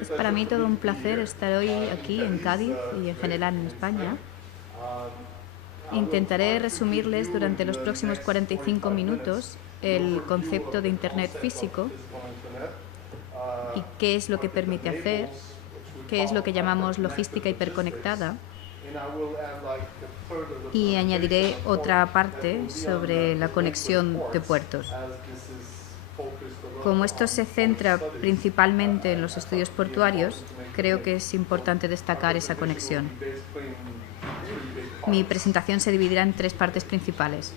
Es para mí todo un placer estar hoy aquí en Cádiz y en general en España. Intentaré resumirles durante los próximos 45 minutos el concepto de Internet físico y qué es lo que permite hacer, qué es lo que llamamos logística hiperconectada, y añadiré otra parte sobre la conexión de puertos. Como esto se centra principalmente en los estudios portuarios, creo que es importante destacar esa conexión. Mi presentación se dividirá en tres partes principales.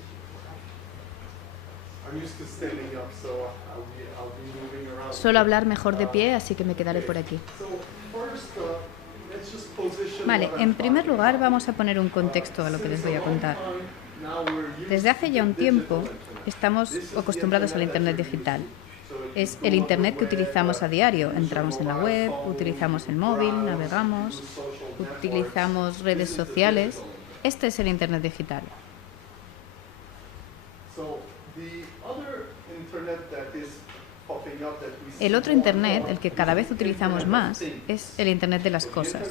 Suelo hablar mejor de pie, así que me quedaré por aquí. Vale, en primer lugar vamos a poner un contexto a lo que les voy a contar. Desde hace ya un tiempo estamos acostumbrados al Internet digital. Es el Internet que utilizamos a diario. Entramos en la web, utilizamos el móvil, navegamos, utilizamos redes sociales. Este es el Internet digital. El otro Internet, el que cada vez utilizamos más, es el Internet de las cosas.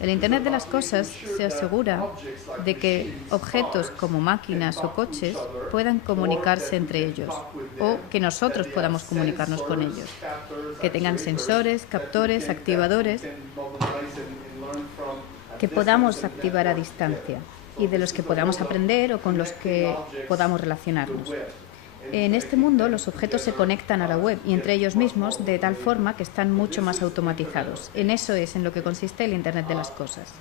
El Internet de las cosas se asegura de que objetos como máquinas o coches puedan comunicarse entre ellos o que nosotros podamos comunicarnos con ellos, que tengan sensores, captores, activadores, que podamos activar a distancia y de los que podamos aprender o con los que podamos relacionarnos. En este mundo, los objetos se conectan a la web y entre ellos mismos de tal forma que están mucho más automatizados. En eso es en lo que consiste el Internet de las cosas.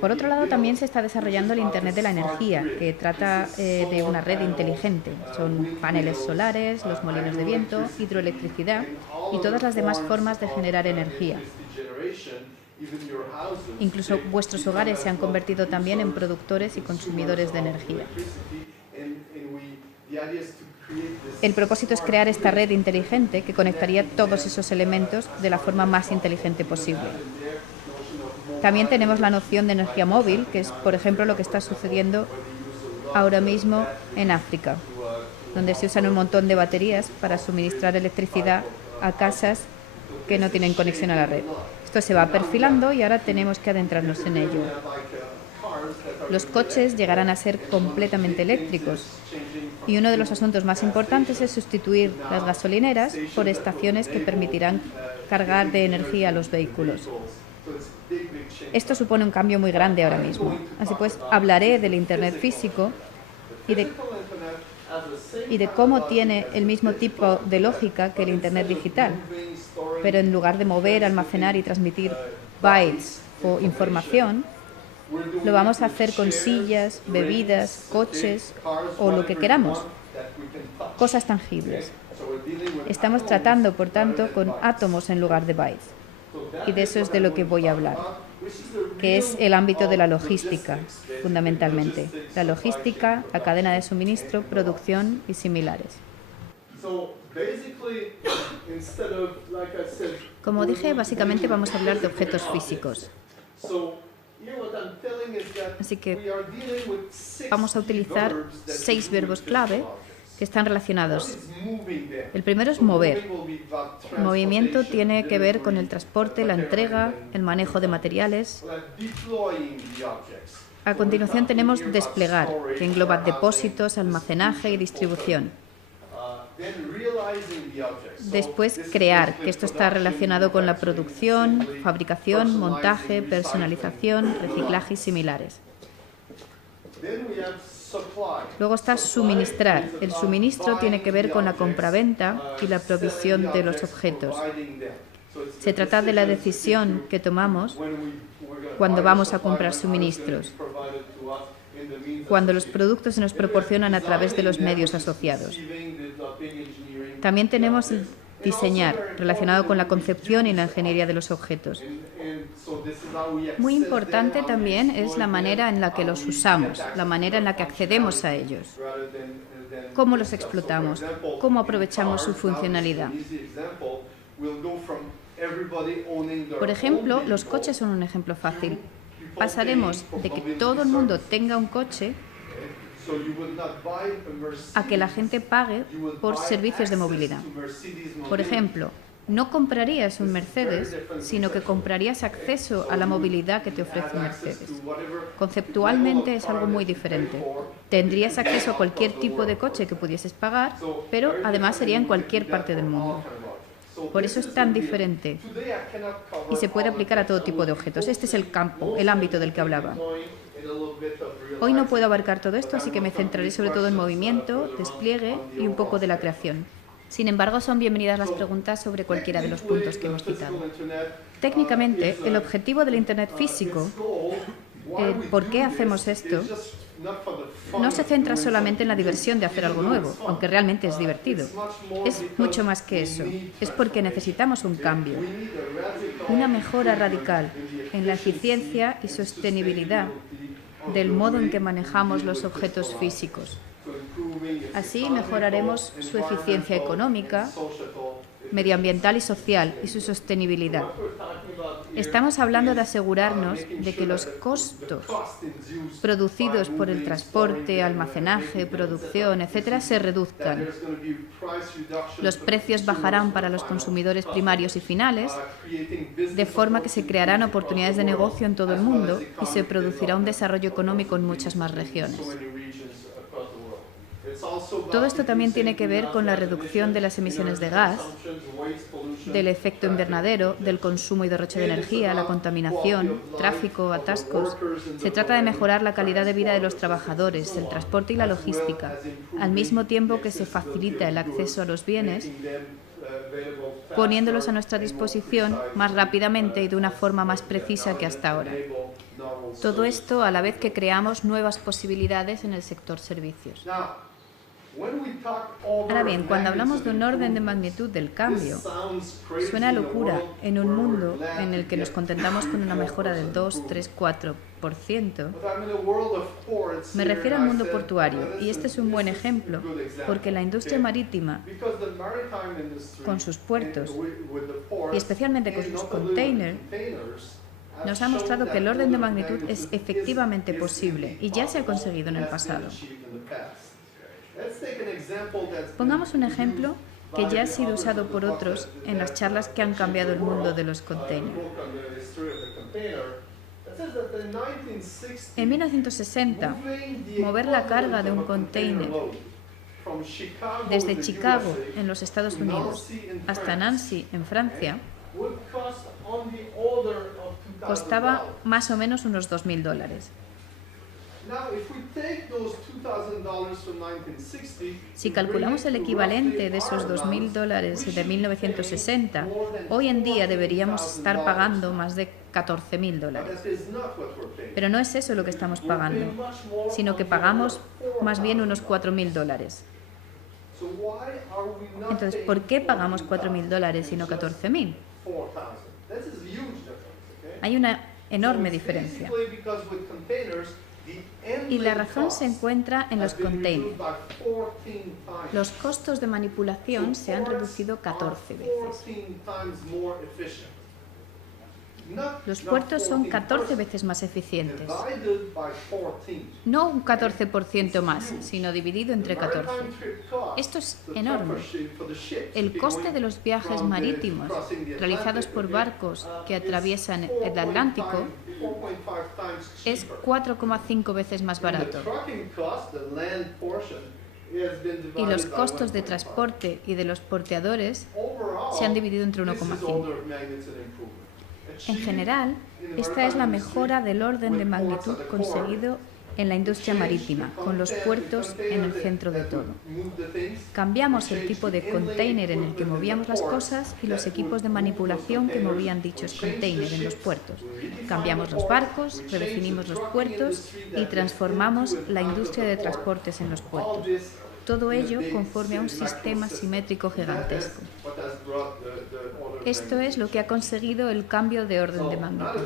Por otro lado, también se está desarrollando el Internet de la energía, que trata de una red inteligente. Son paneles solares, los molinos de viento, hidroelectricidad y todas las demás formas de generar energía. Incluso vuestros hogares se han convertido también en productores y consumidores de energía. El propósito es crear esta red inteligente que conectaría todos esos elementos de la forma más inteligente posible. También tenemos la noción de energía móvil, que es, por ejemplo, lo que está sucediendo ahora mismo en África, donde se usan un montón de baterías para suministrar electricidad a casas que no tienen conexión a la red. Esto se va perfilando y ahora tenemos que adentrarnos en ello. Los coches llegarán a ser completamente eléctricos y uno de los asuntos más importantes es sustituir las gasolineras por estaciones que permitirán cargar de energía a los vehículos. Esto supone un cambio muy grande ahora mismo. Así pues, hablaré del Internet físico y de cómo tiene el mismo tipo de lógica que el Internet digital. Pero en lugar de mover, almacenar y transmitir bytes o información, lo vamos a hacer con sillas, bebidas, coches o lo que queramos, cosas tangibles. Estamos tratando, por tanto, con átomos en lugar de bytes. Y de eso es de lo que voy a hablar, que es el ámbito de la logística, fundamentalmente. La logística, la cadena de suministro, producción y similares. Como dije, básicamente vamos a hablar de objetos físicos. Así que vamos a utilizar 6 verbos clave que están relacionados. El primero es mover. El movimiento tiene que ver con el transporte, la entrega, el manejo de materiales. A continuación tenemos desplegar, que engloba depósitos, almacenaje y distribución. Después, crear, que esto está relacionado con la producción, fabricación, montaje, personalización, reciclaje y similares. Luego está suministrar. El suministro tiene que ver con la compraventa y la provisión de los objetos. Se trata de la decisión que tomamos cuando vamos a comprar suministros, cuando los productos se nos proporcionan a través de los medios asociados. También tenemos el diseñar, relacionado con la concepción y la ingeniería de los objetos. Muy importante también es la manera en la que los usamos, la manera en la que accedemos a ellos, cómo los explotamos, cómo aprovechamos su funcionalidad. Por ejemplo, los coches son un ejemplo fácil. Pasaremos de que todo el mundo tenga un coche a que la gente pague por servicios de movilidad. Por ejemplo, no comprarías un Mercedes, sino que comprarías acceso a la movilidad que te ofrece un Mercedes. Conceptualmente es algo muy diferente. Tendrías acceso a cualquier tipo de coche que pudieses pagar, pero además sería en cualquier parte del mundo. Por eso es tan diferente y se puede aplicar a todo tipo de objetos. Este es el campo, el ámbito del que hablaba. Hoy no puedo abarcar todo esto, así que me centraré sobre todo en movimiento, despliegue y un poco de la creación. Sin embargo, son bienvenidas las preguntas sobre cualquiera de los puntos que hemos citado. Técnicamente, el objetivo del Internet físico, ¿por qué hacemos esto?, no se centra solamente en la diversión de hacer algo nuevo, aunque realmente es divertido. Es mucho más que eso. Es porque necesitamos un cambio, una mejora radical en la eficiencia y sostenibilidad del modo en que manejamos los objetos físicos. Así mejoraremos su eficiencia económica, medioambiental y social y su sostenibilidad. Estamos hablando de asegurarnos de que los costos producidos por el transporte, almacenaje, producción, etc., se reduzcan. Los precios bajarán para los consumidores primarios y finales, de forma que se crearán oportunidades de negocio en todo el mundo y se producirá un desarrollo económico en muchas más regiones. Todo esto también tiene que ver con la reducción de las emisiones de gas, del efecto invernadero, del consumo y derroche de energía, la contaminación, tráfico, atascos. Se trata de mejorar la calidad de vida de los trabajadores, el transporte y la logística, al mismo tiempo que se facilita el acceso a los bienes, poniéndolos a nuestra disposición más rápidamente y de una forma más precisa que hasta ahora. Todo esto a la vez que creamos nuevas posibilidades en el sector servicios. Ahora bien, cuando hablamos de un orden de magnitud del cambio, suena a locura en un mundo en el que nos contentamos con una mejora del 2, 3, 4%. Me refiero al mundo portuario, y este es un buen ejemplo, porque la industria marítima, con sus puertos, y especialmente con sus containers, nos ha mostrado que el orden de magnitud es efectivamente posible y ya se ha conseguido en el pasado. Pongamos un ejemplo que ya ha sido usado por otros en las charlas que han cambiado el mundo de los containers. En 1960, mover la carga de un container desde Chicago, en los Estados Unidos, hasta Nancy, en Francia, costaba más o menos unos $2.000. Si calculamos el equivalente de esos $2.000 de 1960, hoy en día deberíamos estar pagando más de $14.000. Pero no es eso lo que estamos pagando, sino que pagamos más bien unos $4.000. Entonces, ¿por qué pagamos $4.000 y no $14.000? Hay una enorme diferencia. Y la razón se encuentra en los containers. Los costos de manipulación se han reducido 14 veces. Los puertos son 14 veces más eficientes. No un 14% más, sino dividido entre 14. Esto es enorme. El coste de los viajes marítimos realizados por barcos que atraviesan el Atlántico es 4,5 veces más barato. Y los costos de transporte y de los porteadores se han dividido entre 1,5. En general, esta es la mejora del orden de magnitud conseguido en la industria marítima, con los puertos en el centro de todo. Cambiamos el tipo de container en el que movíamos las cosas y los equipos de manipulación que movían dichos containers en los puertos. Cambiamos los barcos, redefinimos los puertos y transformamos la industria de transportes en los puertos. Todo ello conforme a un sistema simétrico gigantesco. Esto es lo que ha conseguido el cambio de orden de magnitud.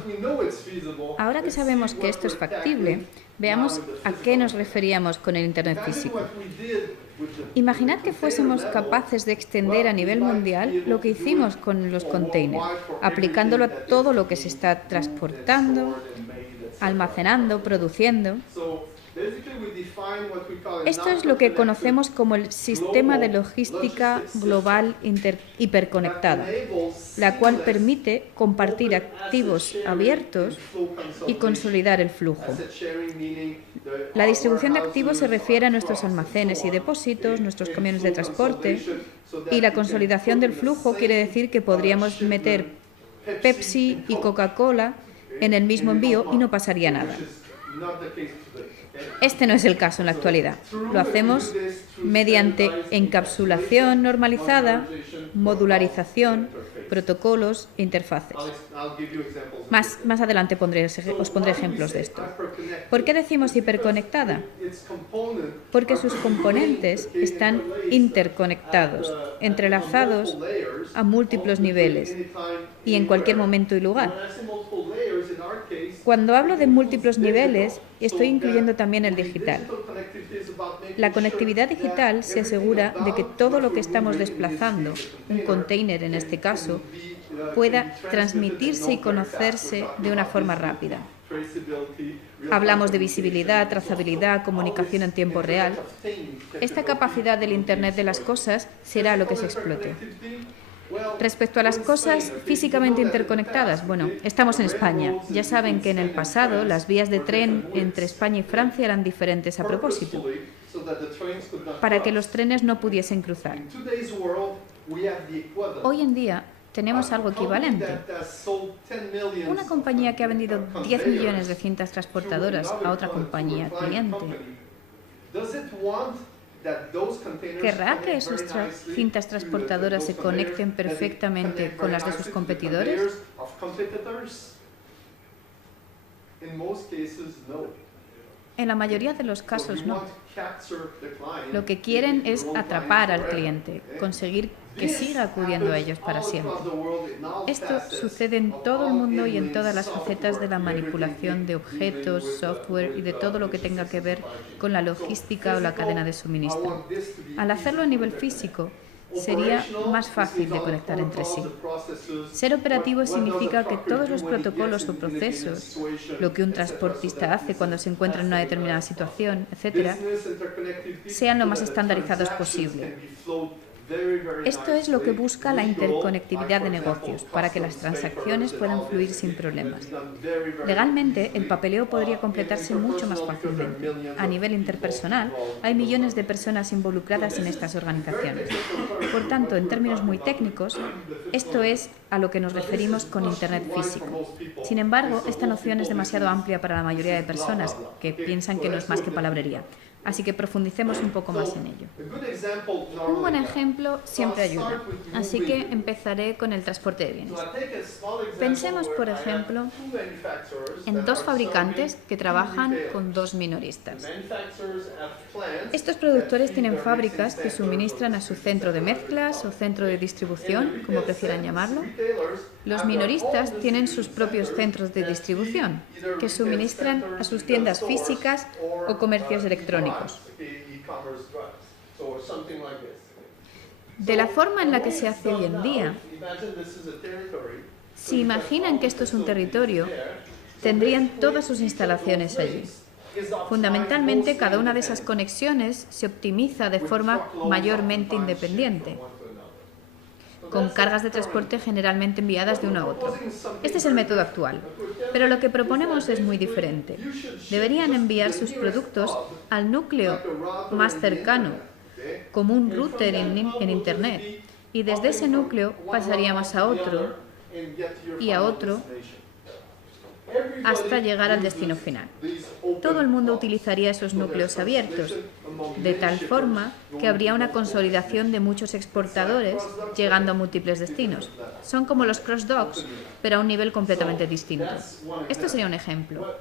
Ahora que sabemos que esto es factible, veamos a qué nos referíamos con el Internet físico. Imaginad que fuésemos capaces de extender a nivel mundial lo que hicimos con los containers, aplicándolo a todo lo que se está transportando, almacenando, produciendo. Esto es lo que conocemos como el Sistema de Logística Global Hiperconectada, la cual permite compartir activos abiertos y consolidar el flujo. La distribución de activos se refiere a nuestros almacenes y depósitos, nuestros camiones de transporte, y la consolidación del flujo quiere decir que podríamos meter Pepsi y Coca-Cola en el mismo envío y no pasaría nada. Este no es el caso en la actualidad. Lo hacemos mediante encapsulación normalizada, modularización, protocolos e interfaces. Más adelante os pondré ejemplos de esto. ¿Por qué decimos hiperconectada? Porque sus componentes están interconectados, entrelazados a múltiples niveles y en cualquier momento y lugar. Cuando hablo de múltiples niveles, estoy incluyendo también el digital. La conectividad digital se asegura de que todo lo que estamos desplazando, un container en este caso, pueda transmitirse y conocerse de una forma rápida. Hablamos de visibilidad, trazabilidad, comunicación en tiempo real. Esta capacidad del Internet de las cosas será lo que se explote. Respecto a las cosas físicamente interconectadas, bueno, estamos en España. Ya saben que en el pasado las vías de tren entre España y Francia eran diferentes a propósito, para que los trenes no pudiesen cruzar. Hoy en día tenemos algo equivalente. Una compañía que ha vendido 10 millones de cintas transportadoras a otra compañía cliente, ¿querrá que sus cintas transportadoras se conecten perfectamente con las de sus competidores? En la mayoría de los casos no. Lo que quieren es atrapar al cliente, conseguir que siga acudiendo a ellos para siempre. Esto sucede en todo el mundo y en todas las facetas de la manipulación de objetos, software y de todo lo que tenga que ver con la logística o la cadena de suministro. Al hacerlo a nivel físico, sería más fácil de conectar entre sí. Ser operativo significa que todos los protocolos o procesos, lo que un transportista hace cuando se encuentra en una determinada situación, etc., sean lo más estandarizados posible. Esto es lo que busca la interconectividad de negocios, para que las transacciones puedan fluir sin problemas. Legalmente, el papeleo podría completarse mucho más fácilmente. A nivel interpersonal, hay millones de personas involucradas en estas organizaciones. Por tanto, en términos muy técnicos, esto es a lo que nos referimos con Internet físico. Sin embargo, esta noción es demasiado amplia para la mayoría de personas que piensan que no es más que palabrería. Así que profundicemos un poco más en ello. Un buen ejemplo siempre ayuda, así que empezaré con el transporte de bienes. Pensemos, por ejemplo, en dos fabricantes que trabajan con dos minoristas. Estos productores tienen fábricas que suministran a su centro de mezclas o centro de distribución, como prefieran llamarlo. Los minoristas tienen sus propios centros de distribución, que suministran a sus tiendas físicas o comercios electrónicos. De la forma en la que se hace hoy en día, si imaginan que esto es un territorio, tendrían todas sus instalaciones allí. Fundamentalmente, cada una de esas conexiones se optimiza de forma mayormente independiente, con cargas de transporte generalmente enviadas de uno a otro. Este es el método actual, pero lo que proponemos es muy diferente. Deberían enviar sus productos al núcleo más cercano, como un router en Internet, y desde ese núcleo pasaríamos a otro y a otro hasta llegar al destino final. Todo el mundo utilizaría esos núcleos abiertos, de tal forma que habría una consolidación de muchos exportadores llegando a múltiples destinos. Son como los cross-docks, pero a un nivel completamente distinto. Esto sería un ejemplo.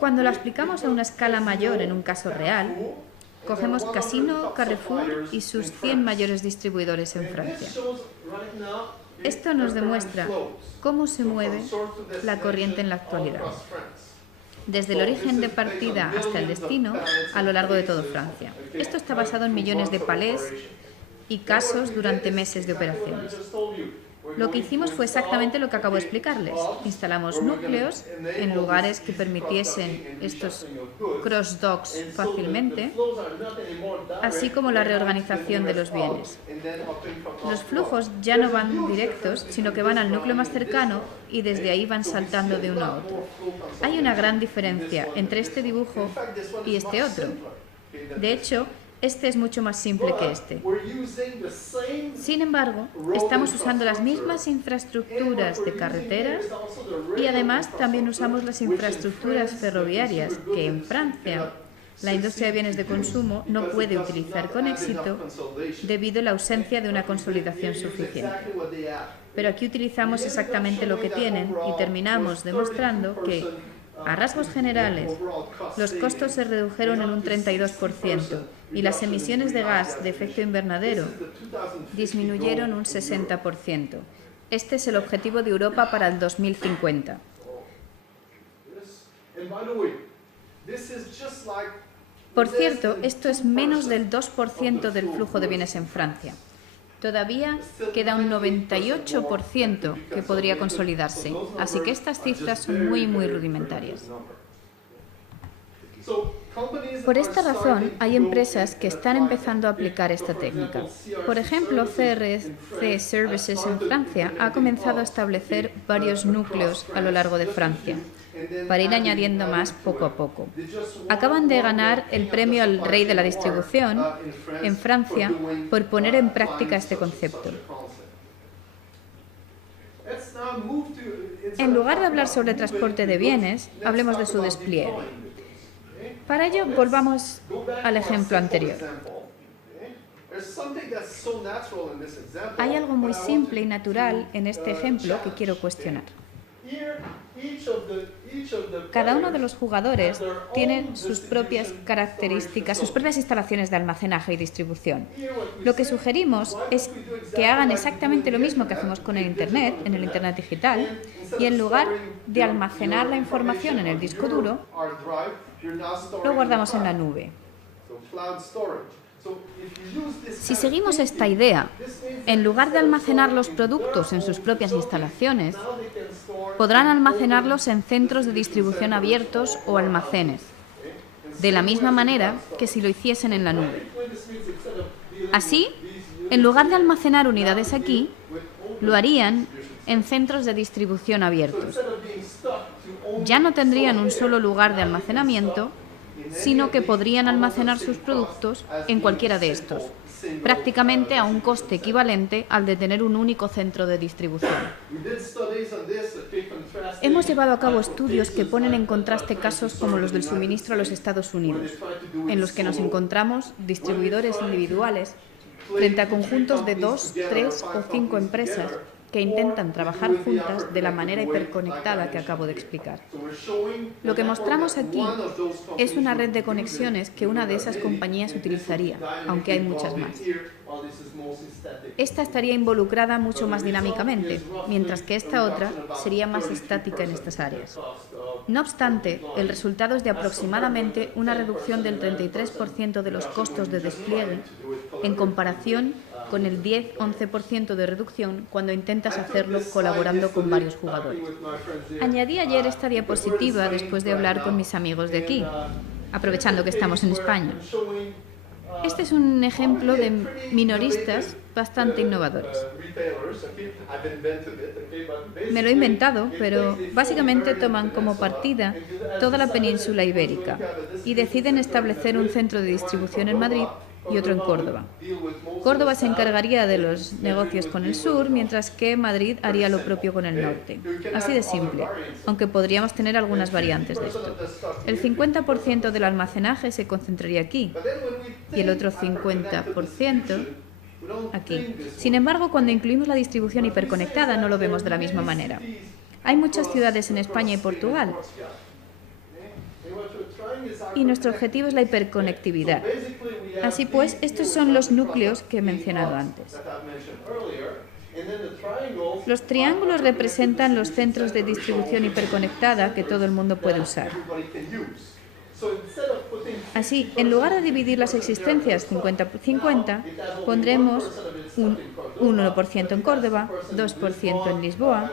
Cuando lo aplicamos a una escala mayor en un caso real, cogemos Casino, Carrefour y sus 100 mayores distribuidores en Francia. Esto nos demuestra cómo se mueve la corriente en la actualidad, desde el origen de partida hasta el destino a lo largo de toda Francia. Esto está basado en millones de palés y casos durante meses de operaciones. Lo que hicimos fue exactamente lo que acabo de explicarles. Instalamos núcleos en lugares que permitiesen estos cross-docks fácilmente, así como la reorganización de los bienes. Los flujos ya no van directos, sino que van al núcleo más cercano y desde ahí van saltando de uno a otro. Hay una gran diferencia entre este dibujo y este otro. De hecho, este es mucho más simple que este. Sin embargo, estamos usando las mismas infraestructuras de carreteras y además también usamos las infraestructuras ferroviarias que en Francia la industria de bienes de consumo no puede utilizar con éxito debido a la ausencia de una consolidación suficiente. Pero aquí utilizamos exactamente lo que tienen y terminamos demostrando que, a rasgos generales, los costos se redujeron en un 32% y las emisiones de gas de efecto invernadero disminuyeron un 60%. Este es el objetivo de Europa para el 2050. Por cierto, esto es menos del 2% del flujo de bienes en Francia. Todavía queda un 98% que podría consolidarse, así que estas cifras son muy rudimentarias. Por esta razón, hay empresas que están empezando a aplicar esta técnica. Por ejemplo, CRC Services en Francia ha comenzado a establecer varios núcleos a lo largo de Francia, para ir añadiendo más poco a poco. Acaban de ganar el premio al Rey de la Distribución en Francia por poner en práctica este concepto. En lugar de hablar sobre transporte de bienes, hablemos de su despliegue. Para ello, volvamos al ejemplo anterior. Hay algo muy simple y natural en este ejemplo que quiero cuestionar. Cada uno de los jugadores tiene sus propias características, sus propias instalaciones de almacenaje y distribución. Lo que sugerimos es que hagan exactamente lo mismo que hacemos con el Internet, en el Internet digital, y en lugar de almacenar la información en el disco duro, lo guardamos en la nube. Si seguimos esta idea, en lugar de almacenar los productos en sus propias instalaciones, podrán almacenarlos en centros de distribución abiertos o almacenes, de la misma manera que si lo hiciesen en la nube. Así, en lugar de almacenar unidades aquí, lo harían en centros de distribución abiertos. Ya no tendrían un solo lugar de almacenamiento, sino que podrían almacenar sus productos en cualquiera de estos, prácticamente a un coste equivalente al de tener un único centro de distribución. Hemos llevado a cabo estudios que ponen en contraste casos como los del suministro a los Estados Unidos, en los que nos encontramos distribuidores individuales frente a conjuntos de 2, 3 o 5 empresas que intentan trabajar juntas de la manera hiperconectada que acabo de explicar. Lo que mostramos aquí es una red de conexiones que una de esas compañías utilizaría, aunque hay muchas más. Esta estaría involucrada mucho más dinámicamente, mientras que esta otra sería más estática en estas áreas. No obstante, el resultado es de aproximadamente una reducción del 33% de los costos de despliegue en comparación con el 10-11% de reducción cuando intentas hacerlo colaborando con varios jugadores. Añadí ayer esta diapositiva después de hablar con mis amigos de aquí, aprovechando que estamos en España. Este es un ejemplo de minoristas bastante innovadores. Me lo he inventado, pero básicamente toman como partida toda la península ibérica y deciden establecer un centro de distribución en Madrid y otro en Córdoba. Córdoba se encargaría de los negocios con el sur, mientras que Madrid haría lo propio con el norte. Así de simple, aunque podríamos tener algunas variantes de esto. El 50% del almacenaje se concentraría aquí y el otro 50% aquí. Sin embargo, cuando incluimos la distribución hiperconectada no lo vemos de la misma manera. Hay muchas ciudades en España y Portugal y nuestro objetivo es la hiperconectividad. Así pues, estos son los núcleos que he mencionado antes. Los triángulos representan los centros de distribución hiperconectada que todo el mundo puede usar. Así, en lugar de dividir las existencias 50-50, pondremos un 1% en Córdoba, 2% en Lisboa,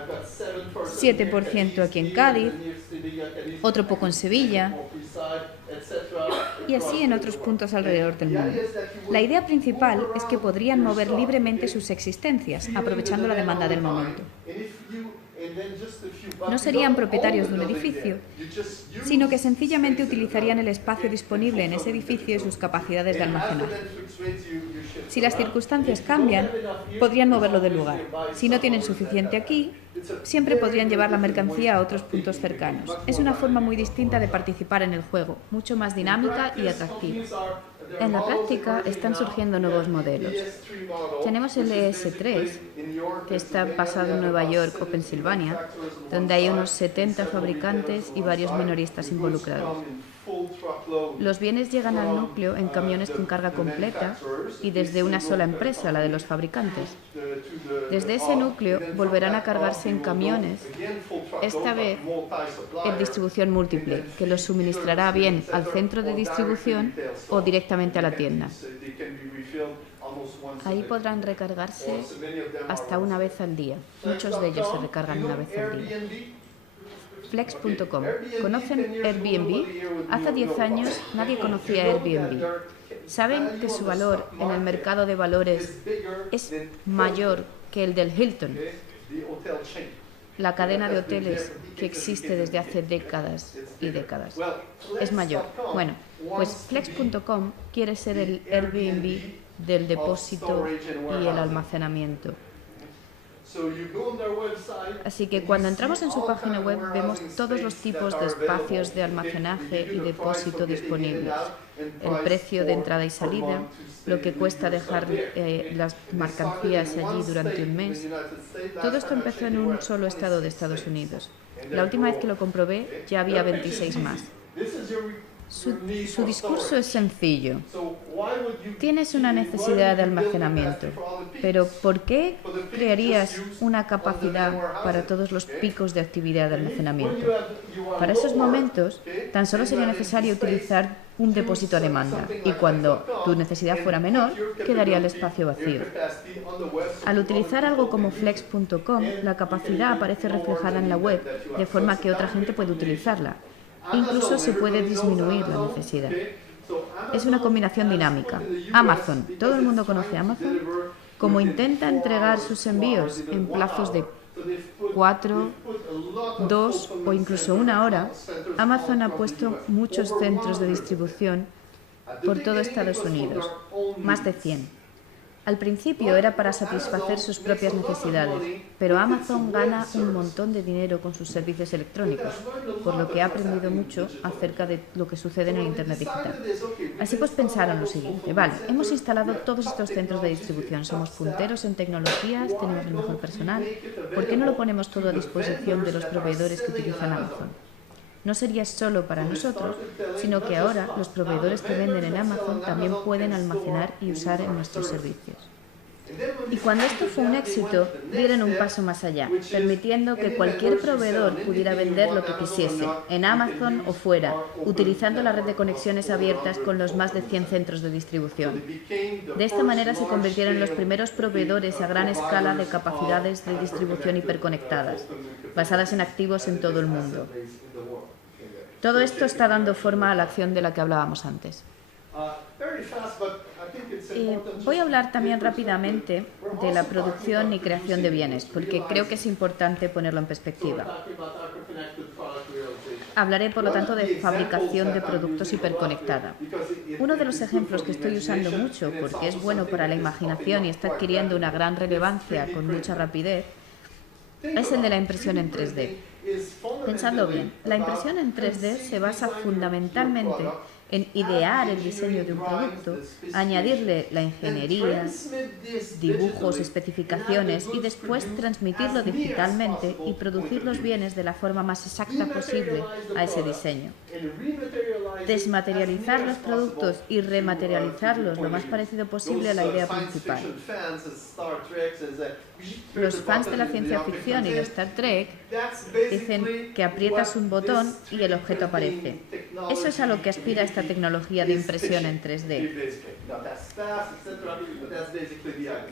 7% aquí en Cádiz, otro poco en Sevilla, y así en otros puntos alrededor del mundo. La idea principal es que podrían mover libremente sus existencias, aprovechando la demanda del momento. No serían propietarios de un edificio, sino que sencillamente utilizarían el espacio disponible en ese edificio y sus capacidades de almacenaje. Si las circunstancias cambian, podrían moverlo del lugar. Si no tienen suficiente aquí, siempre podrían llevar la mercancía a otros puntos cercanos. Es una forma muy distinta de participar en el juego, mucho más dinámica y atractiva. En la práctica están surgiendo nuevos modelos. Tenemos el ES3, que está basado en Nueva York o Pensilvania, donde hay unos 70 fabricantes y varios minoristas involucrados. Los bienes llegan al núcleo en camiones con carga completa y desde una sola empresa, la de los fabricantes. Desde ese núcleo volverán a cargarse en camiones, esta vez en distribución múltiple, que los suministrará bien al centro de distribución o directamente a la tienda. Ahí podrán recargarse hasta una vez al día. Muchos de ellos se recargan una vez al día. Flex.com. ¿Conocen Airbnb? Hace 10 años nadie conocía Airbnb. ¿Saben que su valor en el mercado de valores es mayor que el del Hilton, la cadena de hoteles que existe desde hace décadas y décadas? Es mayor. Bueno, pues Flex.com quiere ser el Airbnb del depósito y el almacenamiento. Así que cuando entramos en su página web vemos todos los tipos de espacios de almacenaje y depósito disponibles, el precio de entrada y salida, lo que cuesta dejar las mercancías allí durante un mes. Todo esto empezó en un solo estado de Estados Unidos. La última vez que lo comprobé ya había 26 más. Su discurso es sencillo. Tienes una necesidad de almacenamiento, pero ¿por qué crearías una capacidad para todos los picos de actividad de almacenamiento? Para esos momentos, tan solo sería necesario utilizar un depósito a demanda y cuando tu necesidad fuera menor, quedaría el espacio vacío. Al utilizar algo como Flex.com, la capacidad aparece reflejada en la web de forma que otra gente puede utilizarla. Incluso se puede disminuir la necesidad. Es una combinación dinámica. Amazon, ¿todo el mundo conoce Amazon? Como intenta entregar sus envíos en plazos de 4, 2 o incluso 1 hora, Amazon ha puesto muchos centros de distribución por todo Estados Unidos, más de 100. Al principio era para satisfacer sus propias necesidades, pero Amazon gana un montón de dinero con sus servicios electrónicos, por lo que ha aprendido mucho acerca de lo que sucede en el Internet digital. Así pues pensaron lo siguiente: vale, hemos instalado todos estos centros de distribución, somos punteros en tecnologías, tenemos el mejor personal, ¿por qué no lo ponemos todo a disposición de los proveedores que utilizan Amazon? No sería solo para nosotros, sino que ahora los proveedores que venden en Amazon también pueden almacenar y usar en nuestros servicios. Y cuando esto fue un éxito, dieron un paso más allá, permitiendo que cualquier proveedor pudiera vender lo que quisiese, en Amazon o fuera, utilizando la red de conexiones abiertas con los más de 100 centros de distribución. De esta manera se convirtieron en los primeros proveedores a gran escala de capacidades de distribución hiperconectadas, basadas en activos en todo el mundo. Todo esto está dando forma a la acción de la que hablábamos antes. Voy a hablar también rápidamente de la producción y creación de bienes, porque creo que es importante ponerlo en perspectiva. Hablaré, por lo tanto, de fabricación de productos hiperconectada. Uno de los ejemplos que estoy usando mucho, porque es bueno para la imaginación y está adquiriendo una gran relevancia con mucha rapidez, es el de la impresión en 3D. Pensadlo bien, la impresión en 3D se basa fundamentalmente en idear el diseño de un producto, añadirle la ingeniería, dibujos, especificaciones y después transmitirlo digitalmente y producir los bienes de la forma más exacta posible a ese diseño. desmaterializar los productos y rematerializarlos lo más parecido posible a la idea principal. Los fans de la ciencia ficción y de Star Trek dicen que aprietas un botón y el objeto aparece. Eso es a lo que aspira esta tecnología de impresión en 3D.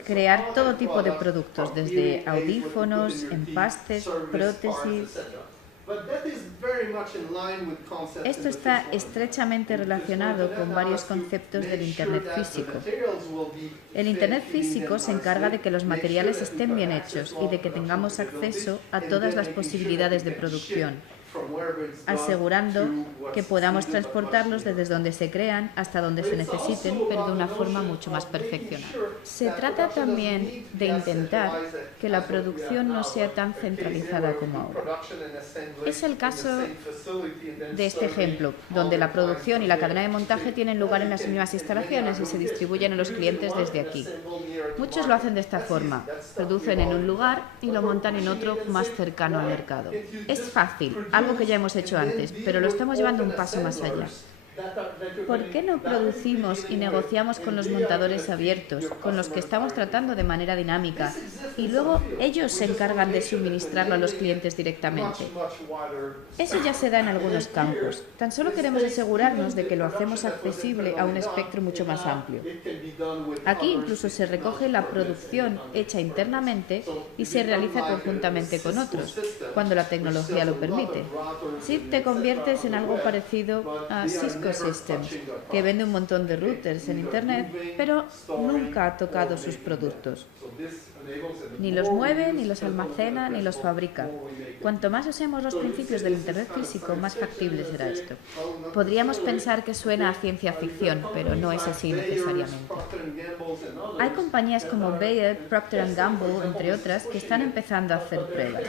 Crear todo tipo de productos, desde audífonos, empastes, prótesis. Esto está estrechamente relacionado con varios conceptos del Internet físico. El Internet físico se encarga de que los materiales estén bien hechos y de que tengamos acceso a todas las posibilidades de producción, asegurando que podamos transportarlos desde donde se crean hasta donde se necesiten, pero de una forma mucho más perfeccionada. Se trata también de intentar que la producción no sea tan centralizada como ahora. Es el caso de este ejemplo, donde la producción y la cadena de montaje tienen lugar en las mismas instalaciones y se distribuyen a los clientes desde aquí. Muchos lo hacen de esta forma: producen en un lugar y lo montan en otro más cercano al mercado. Es fácil, algo que ya hemos hecho antes, pero lo estamos llevando un paso más allá. ¿Por qué no producimos y negociamos con los montadores abiertos, con los que estamos tratando de manera dinámica, y luego ellos se encargan de suministrarlo a los clientes directamente? Eso ya se da en algunos campos. Tan solo queremos asegurarnos de que lo hacemos accesible a un espectro mucho más amplio. Aquí incluso se recoge la producción hecha internamente y se realiza conjuntamente con otros, cuando la tecnología lo permite. Si te conviertes en algo parecido a Cisco Systems, que vende un montón de routers en Internet, pero nunca ha tocado sus productos. Ni los mueve, ni los almacena, ni los fabrica. Cuanto más usemos los principios del Internet físico, más factible será esto. Podríamos pensar que suena a ciencia ficción, pero no es así necesariamente. Hay compañías como Bayer, Procter & Gamble, entre otras, que están empezando a hacer pruebas.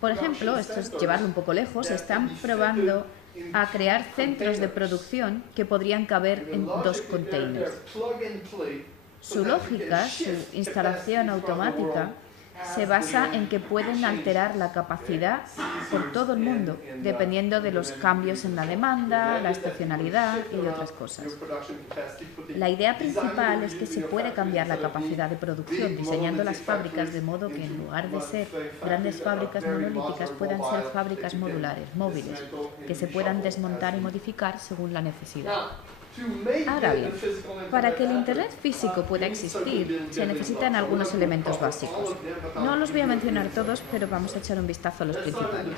Por ejemplo, esto es llevarlo un poco lejos, están probando a crear centros de producción que podrían caber en 2 containers. Su lógica, su instalación automática, se basa en que pueden alterar la capacidad por todo el mundo, dependiendo de los cambios en la demanda, la estacionalidad y otras cosas. La idea principal es que se puede cambiar la capacidad de producción, diseñando las fábricas de modo que en lugar de ser grandes fábricas monolíticas puedan ser fábricas modulares, móviles, que se puedan desmontar y modificar según la necesidad. Ahora bien, para que el Internet físico pueda existir, se necesitan algunos elementos básicos. No los voy a mencionar todos, pero vamos a echar un vistazo a los principales.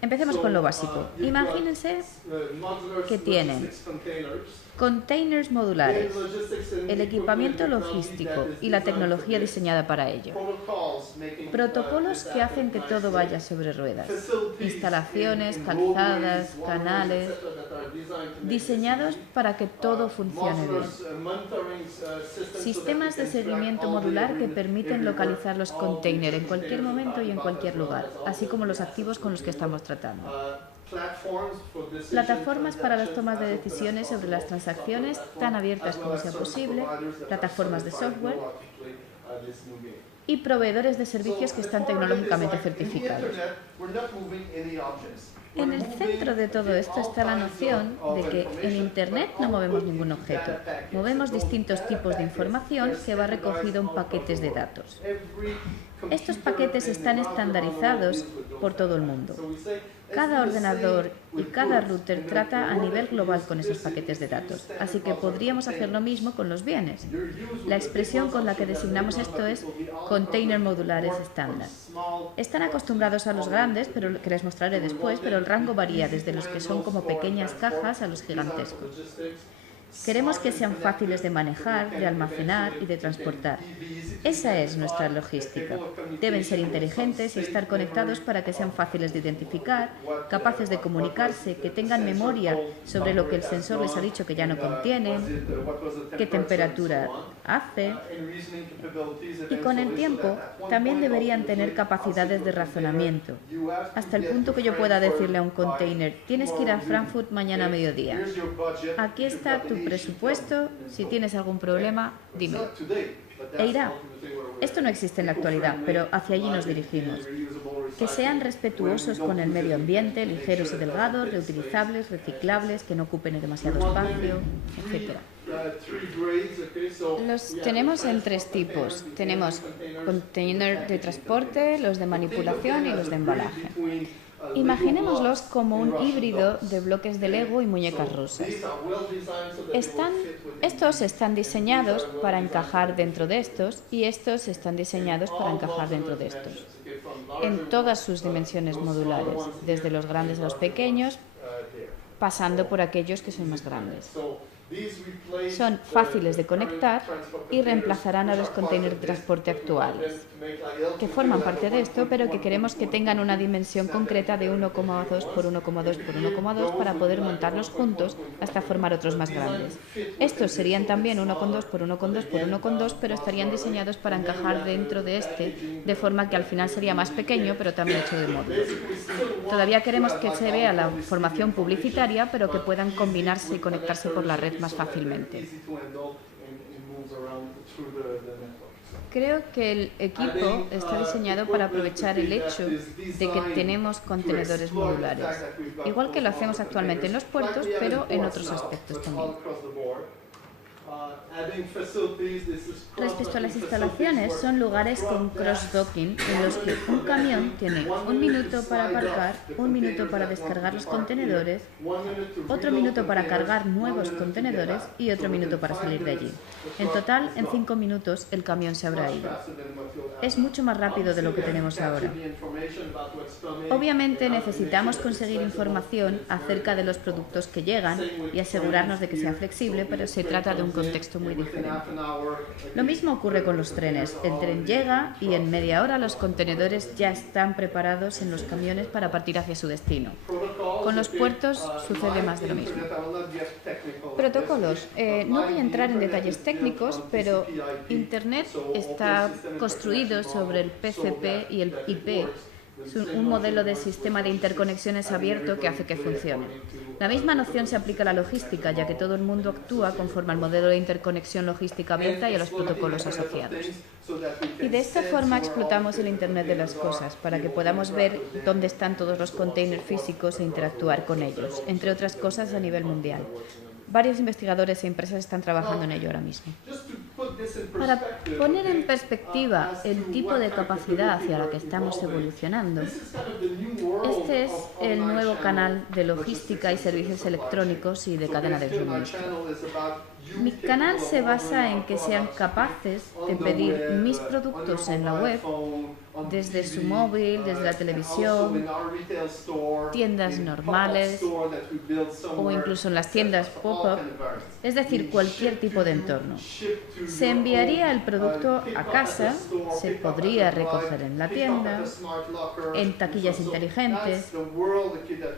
Empecemos con lo básico. Imagínense que tienen containers modulares, el equipamiento logístico y la tecnología diseñada para ello, protocolos que hacen que todo vaya sobre ruedas, instalaciones, calzadas, canales, diseñados para que todo funcione bien, sistemas de seguimiento modular que permiten localizar los containers en cualquier momento y en cualquier lugar, así como los activos con los que estamos tratando. Plataformas para las tomas de decisiones sobre las transacciones tan abiertas como sea posible, plataformas de software y proveedores de servicios que están tecnológicamente certificados. En el centro de todo esto está la noción de que en Internet no movemos ningún objeto, movemos distintos tipos de información que va recogido en paquetes de datos. Estos paquetes están estandarizados por todo el mundo. Cada ordenador y cada router trata a nivel global con esos paquetes de datos, así que podríamos hacer lo mismo con los bienes. La expresión con la que designamos esto es container modulares estándar. Están acostumbrados a los grandes, pero que les mostraré después, pero el rango varía desde los que son como pequeñas cajas a los gigantescos. Queremos que sean fáciles de manejar, de almacenar y de transportar. Esa es nuestra logística. Deben ser inteligentes y estar conectados para que sean fáciles de identificar, capaces de comunicarse, que tengan memoria sobre lo que el sensor les ha dicho que ya no contienen, qué temperatura hace. Y con el tiempo también deberían tener capacidades de razonamiento, hasta el punto que yo pueda decirle a un container: tienes que ir a Frankfurt mañana a mediodía. Aquí está tu presupuesto, si tienes algún problema, dímelo. E irá. Esto no existe en la actualidad, pero hacia allí nos dirigimos. que sean respetuosos con el medio ambiente, ligeros y delgados, reutilizables, reciclables, que no ocupen demasiado espacio, etc. Los tenemos en 3 tipos. Tenemos container de transporte, los de manipulación y los de embalaje. Imaginémoslos como un híbrido de bloques de Lego y muñecas rusas. Estos están diseñados para encajar dentro de estos y estos están diseñados para encajar dentro de estos, en todas sus dimensiones modulares, desde los grandes a los pequeños, pasando por aquellos que son más grandes. Son fáciles de conectar y reemplazarán a los containers de transporte actuales, que forman parte de esto, pero que queremos que tengan una dimensión concreta de 1,2 por 1,2 por 1,2 para poder montarlos juntos hasta formar otros más grandes. Estos serían también 1,2 por 1,2 por 1,2, pero estarían diseñados para encajar dentro de este, de forma que al final sería más pequeño, pero también hecho de módulos. Todavía queremos que se vea la formación publicitaria, pero que puedan combinarse y conectarse por la red más fácilmente. Creo que el equipo está diseñado para aprovechar el hecho de que tenemos contenedores modulares, igual que lo hacemos actualmente en los puertos, pero en otros aspectos también. Respecto a las instalaciones, son lugares con cross-docking en los que un camión tiene 1 minuto para aparcar, 1 minuto para descargar los contenedores, otro minuto para cargar nuevos contenedores y otro minuto para salir de allí. En total, en 5 minutos el camión se habrá ido. Es mucho más rápido de lo que tenemos ahora. Obviamente necesitamos conseguir información acerca de los productos que llegan y asegurarnos de que sea flexible, pero se trata de un contexto muy diferente. Lo mismo ocurre con los trenes. El tren llega y en media hora los contenedores ya están preparados en los camiones para partir hacia su destino. Con los puertos sucede más de lo mismo. Protocolos. No voy a entrar en detalles técnicos, pero Internet está construido sobre el PCP y el IP. Es un modelo de sistema de interconexiones abierto que hace que funcione. La misma noción se aplica a la logística, ya que todo el mundo actúa conforme al modelo de interconexión logística abierta y a los protocolos asociados. Y de esta forma explotamos el Internet de las cosas, para que podamos ver dónde están todos los containers físicos e interactuar con ellos, entre otras cosas a nivel mundial. Varios investigadores e empresas están trabajando en ello ahora mismo. Para poner en perspectiva el tipo de capacidad hacia la que estamos evolucionando, este es el nuevo canal de logística y servicios electrónicos y de cadena de suministro. Mi canal se basa en que sean capaces de pedir mis productos en la web, desde su móvil, desde la televisión, tiendas normales o incluso en las tiendas pop-up, es decir, cualquier tipo de entorno. Se enviaría el producto a casa, se podría recoger en la tienda, en taquillas inteligentes.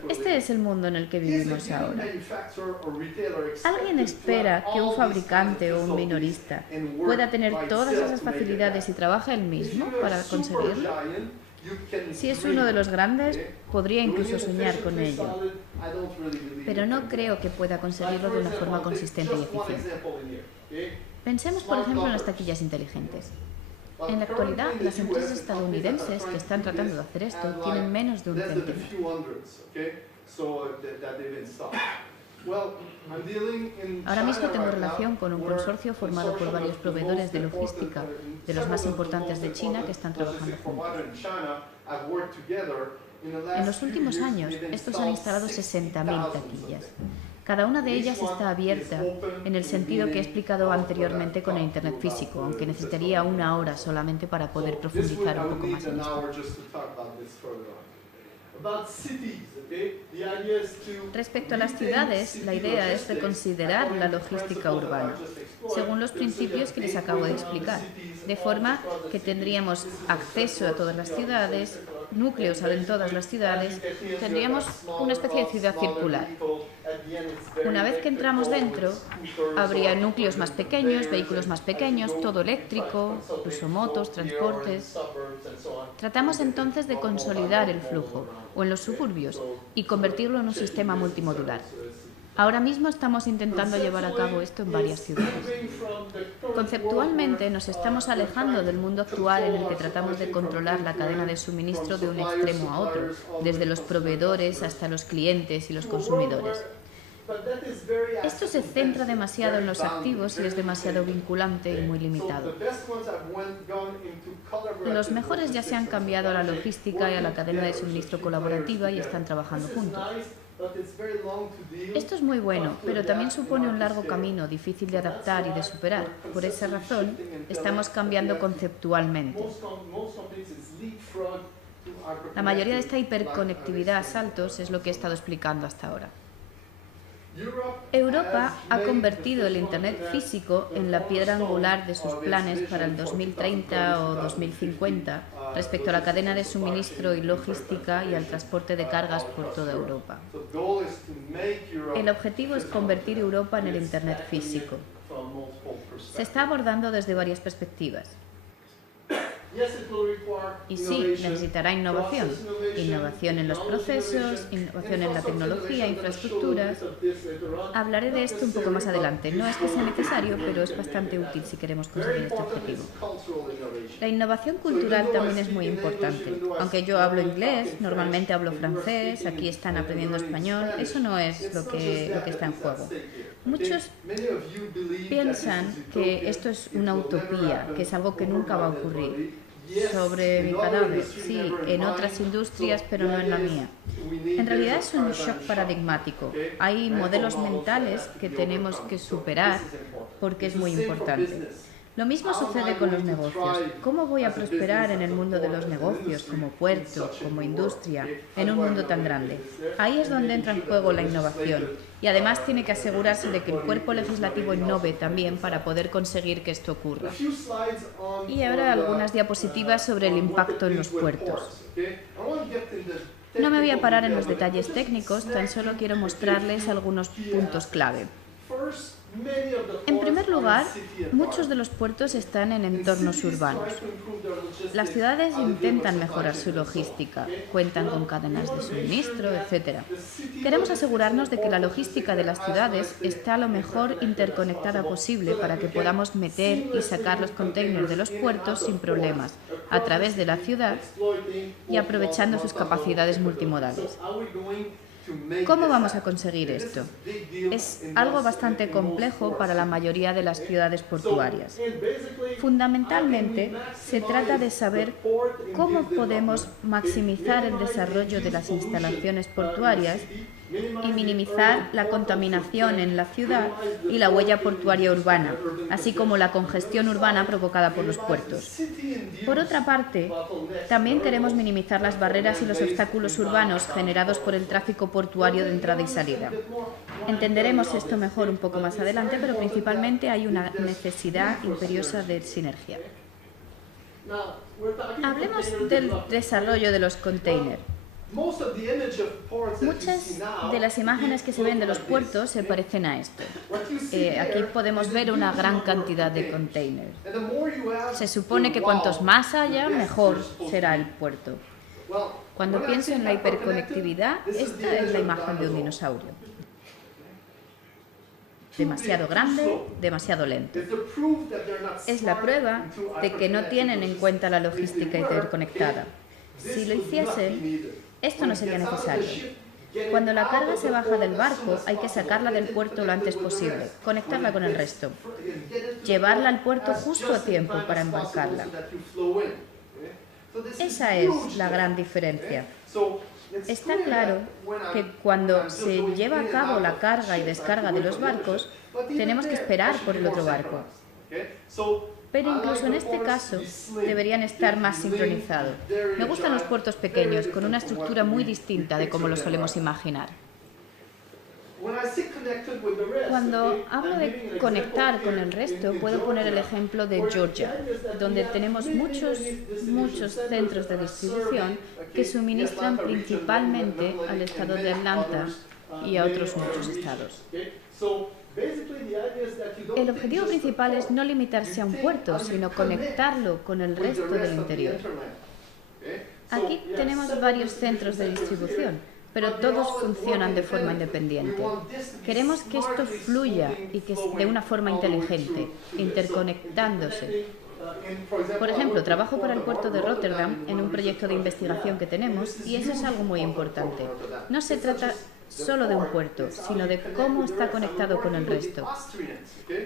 Este es el mundo en el que vivimos ahora. ¿Alguien espera que un fabricante o un minorista pueda tener todas esas facilidades y trabaja él mismo para conseguirlo? Si es uno de los grandes, podría incluso soñar con ello, pero no creo que pueda conseguirlo de una forma consistente y eficiente. Pensemos, por ejemplo, en las taquillas inteligentes. En la actualidad, las empresas estadounidenses que están tratando de hacer esto tienen menos de un centenar. Ahora mismo tengo relación con un consorcio formado por varios proveedores de logística de los más importantes de China que están trabajando juntos. En los últimos años, estos han instalado 60.000 taquillas. Cada una de ellas está abierta en el sentido que he explicado anteriormente con el Internet físico, aunque necesitaría 1 hora solamente para poder profundizar un poco más en esto. Respecto a las ciudades, la idea es reconsiderar la logística urbana, según los principios que les acabo de explicar, de forma que tendríamos acceso a todas las ciudades, núcleos en todas las ciudades, tendríamos una especie de ciudad circular. Una vez que entramos dentro, habría núcleos más pequeños, vehículos más pequeños, todo eléctrico, incluso motos, transportes. Tratamos entonces de consolidar el flujo, o en los suburbios, y convertirlo en un sistema multimodular. Ahora mismo estamos intentando llevar a cabo esto en varias ciudades. Conceptualmente nos estamos alejando del mundo actual en el que tratamos de controlar la cadena de suministro de un extremo a otro, desde los proveedores hasta los clientes y los consumidores. Esto se centra demasiado en los activos y es demasiado vinculante y muy limitado. Los mejores ya se han cambiado a la logística y a la cadena de suministro colaborativa y están trabajando juntos. Esto es muy bueno, pero también supone un largo camino, difícil de adaptar y de superar. Por esa razón, estamos cambiando conceptualmente. La mayoría de esta hiperconectividad a saltos es lo que he estado explicando hasta ahora. Europa ha convertido el Internet físico en la piedra angular de sus planes para el 2030 o 2050 respecto a la cadena de suministro y logística y al transporte de cargas por toda Europa. El objetivo es convertir Europa en el Internet físico. Se está abordando desde varias perspectivas. Y sí, necesitará innovación. Innovación en los procesos, innovación en la tecnología, infraestructuras. Hablaré de esto un poco más adelante. No es que sea necesario, pero es bastante útil si queremos conseguir este objetivo. La innovación cultural también es muy importante. Aunque yo hablo inglés, normalmente hablo francés, aquí están aprendiendo español, eso no es lo que está en juego. Muchos piensan que esto es una utopía, que es algo que nunca va a ocurrir. Sobre mi cadáver, sí, en otras industrias, pero no en la mía. En realidad es un shock paradigmático. Hay modelos mentales que tenemos que superar porque es muy importante. Lo mismo sucede con los negocios. ¿Cómo voy a prosperar en el mundo de los negocios, como puerto, como industria, en un mundo tan grande? Ahí es donde entra en juego la innovación. Y además tiene que asegurarse de que el cuerpo legislativo innove también para poder conseguir que esto ocurra. Y ahora algunas diapositivas sobre el impacto en los puertos. No me voy a parar en los detalles técnicos, tan solo quiero mostrarles algunos puntos clave. En primer lugar, muchos de los puertos están en entornos urbanos. Las ciudades intentan mejorar su logística, cuentan con cadenas de suministro, etc. Queremos asegurarnos de que la logística de las ciudades está lo mejor interconectada posible para que podamos meter y sacar los containers de los puertos sin problemas, a través de la ciudad y aprovechando sus capacidades multimodales. ¿Cómo vamos a conseguir esto? Es algo bastante complejo para la mayoría de las ciudades portuarias. Fundamentalmente, se trata de saber cómo podemos maximizar el desarrollo de las instalaciones portuarias y minimizar la contaminación en la ciudad y la huella portuaria urbana, así como la congestión urbana provocada por los puertos. Por otra parte, también queremos minimizar las barreras y los obstáculos urbanos generados por el tráfico portuario de entrada y salida. Entenderemos esto mejor un poco más adelante, pero principalmente hay una necesidad imperiosa de sinergia. Hablemos del desarrollo de los containers. Muchas de las imágenes que se ven de los puertos se parecen a esto. Aquí podemos ver una gran cantidad de containers. Se supone que cuantos más haya, mejor será el puerto. Cuando pienso en la hiperconectividad, esta es la imagen de un dinosaurio. Demasiado grande, demasiado lento. Es la prueba de que no tienen en cuenta la logística interconectada. Si lo hiciesen, esto no sería necesario. Cuando la carga se baja del barco, hay que sacarla del puerto lo antes posible, conectarla con el resto, llevarla al puerto justo a tiempo para embarcarla. Esa es la gran diferencia. Está claro que cuando se lleva a cabo la carga y descarga de los barcos, tenemos que esperar por el otro barco. Pero incluso en este caso deberían estar más sincronizados. Me gustan los puertos pequeños, con una estructura muy distinta de como lo solemos imaginar. Cuando hablo de conectar con el resto, puedo poner el ejemplo de Georgia, donde tenemos muchos centros de distribución que suministran principalmente al estado de Atlanta y a otros muchos estados. El objetivo principal es no limitarse a un puerto, sino conectarlo con el resto del interior. Aquí tenemos varios centros de distribución, pero todos funcionan de forma independiente. Queremos que esto fluya y que de una forma inteligente, interconectándose. Por ejemplo, trabajo para el puerto de Rotterdam en un proyecto de investigación que tenemos y eso es algo muy importante. No se trata solo de un puerto, sino de cómo está conectado con el resto.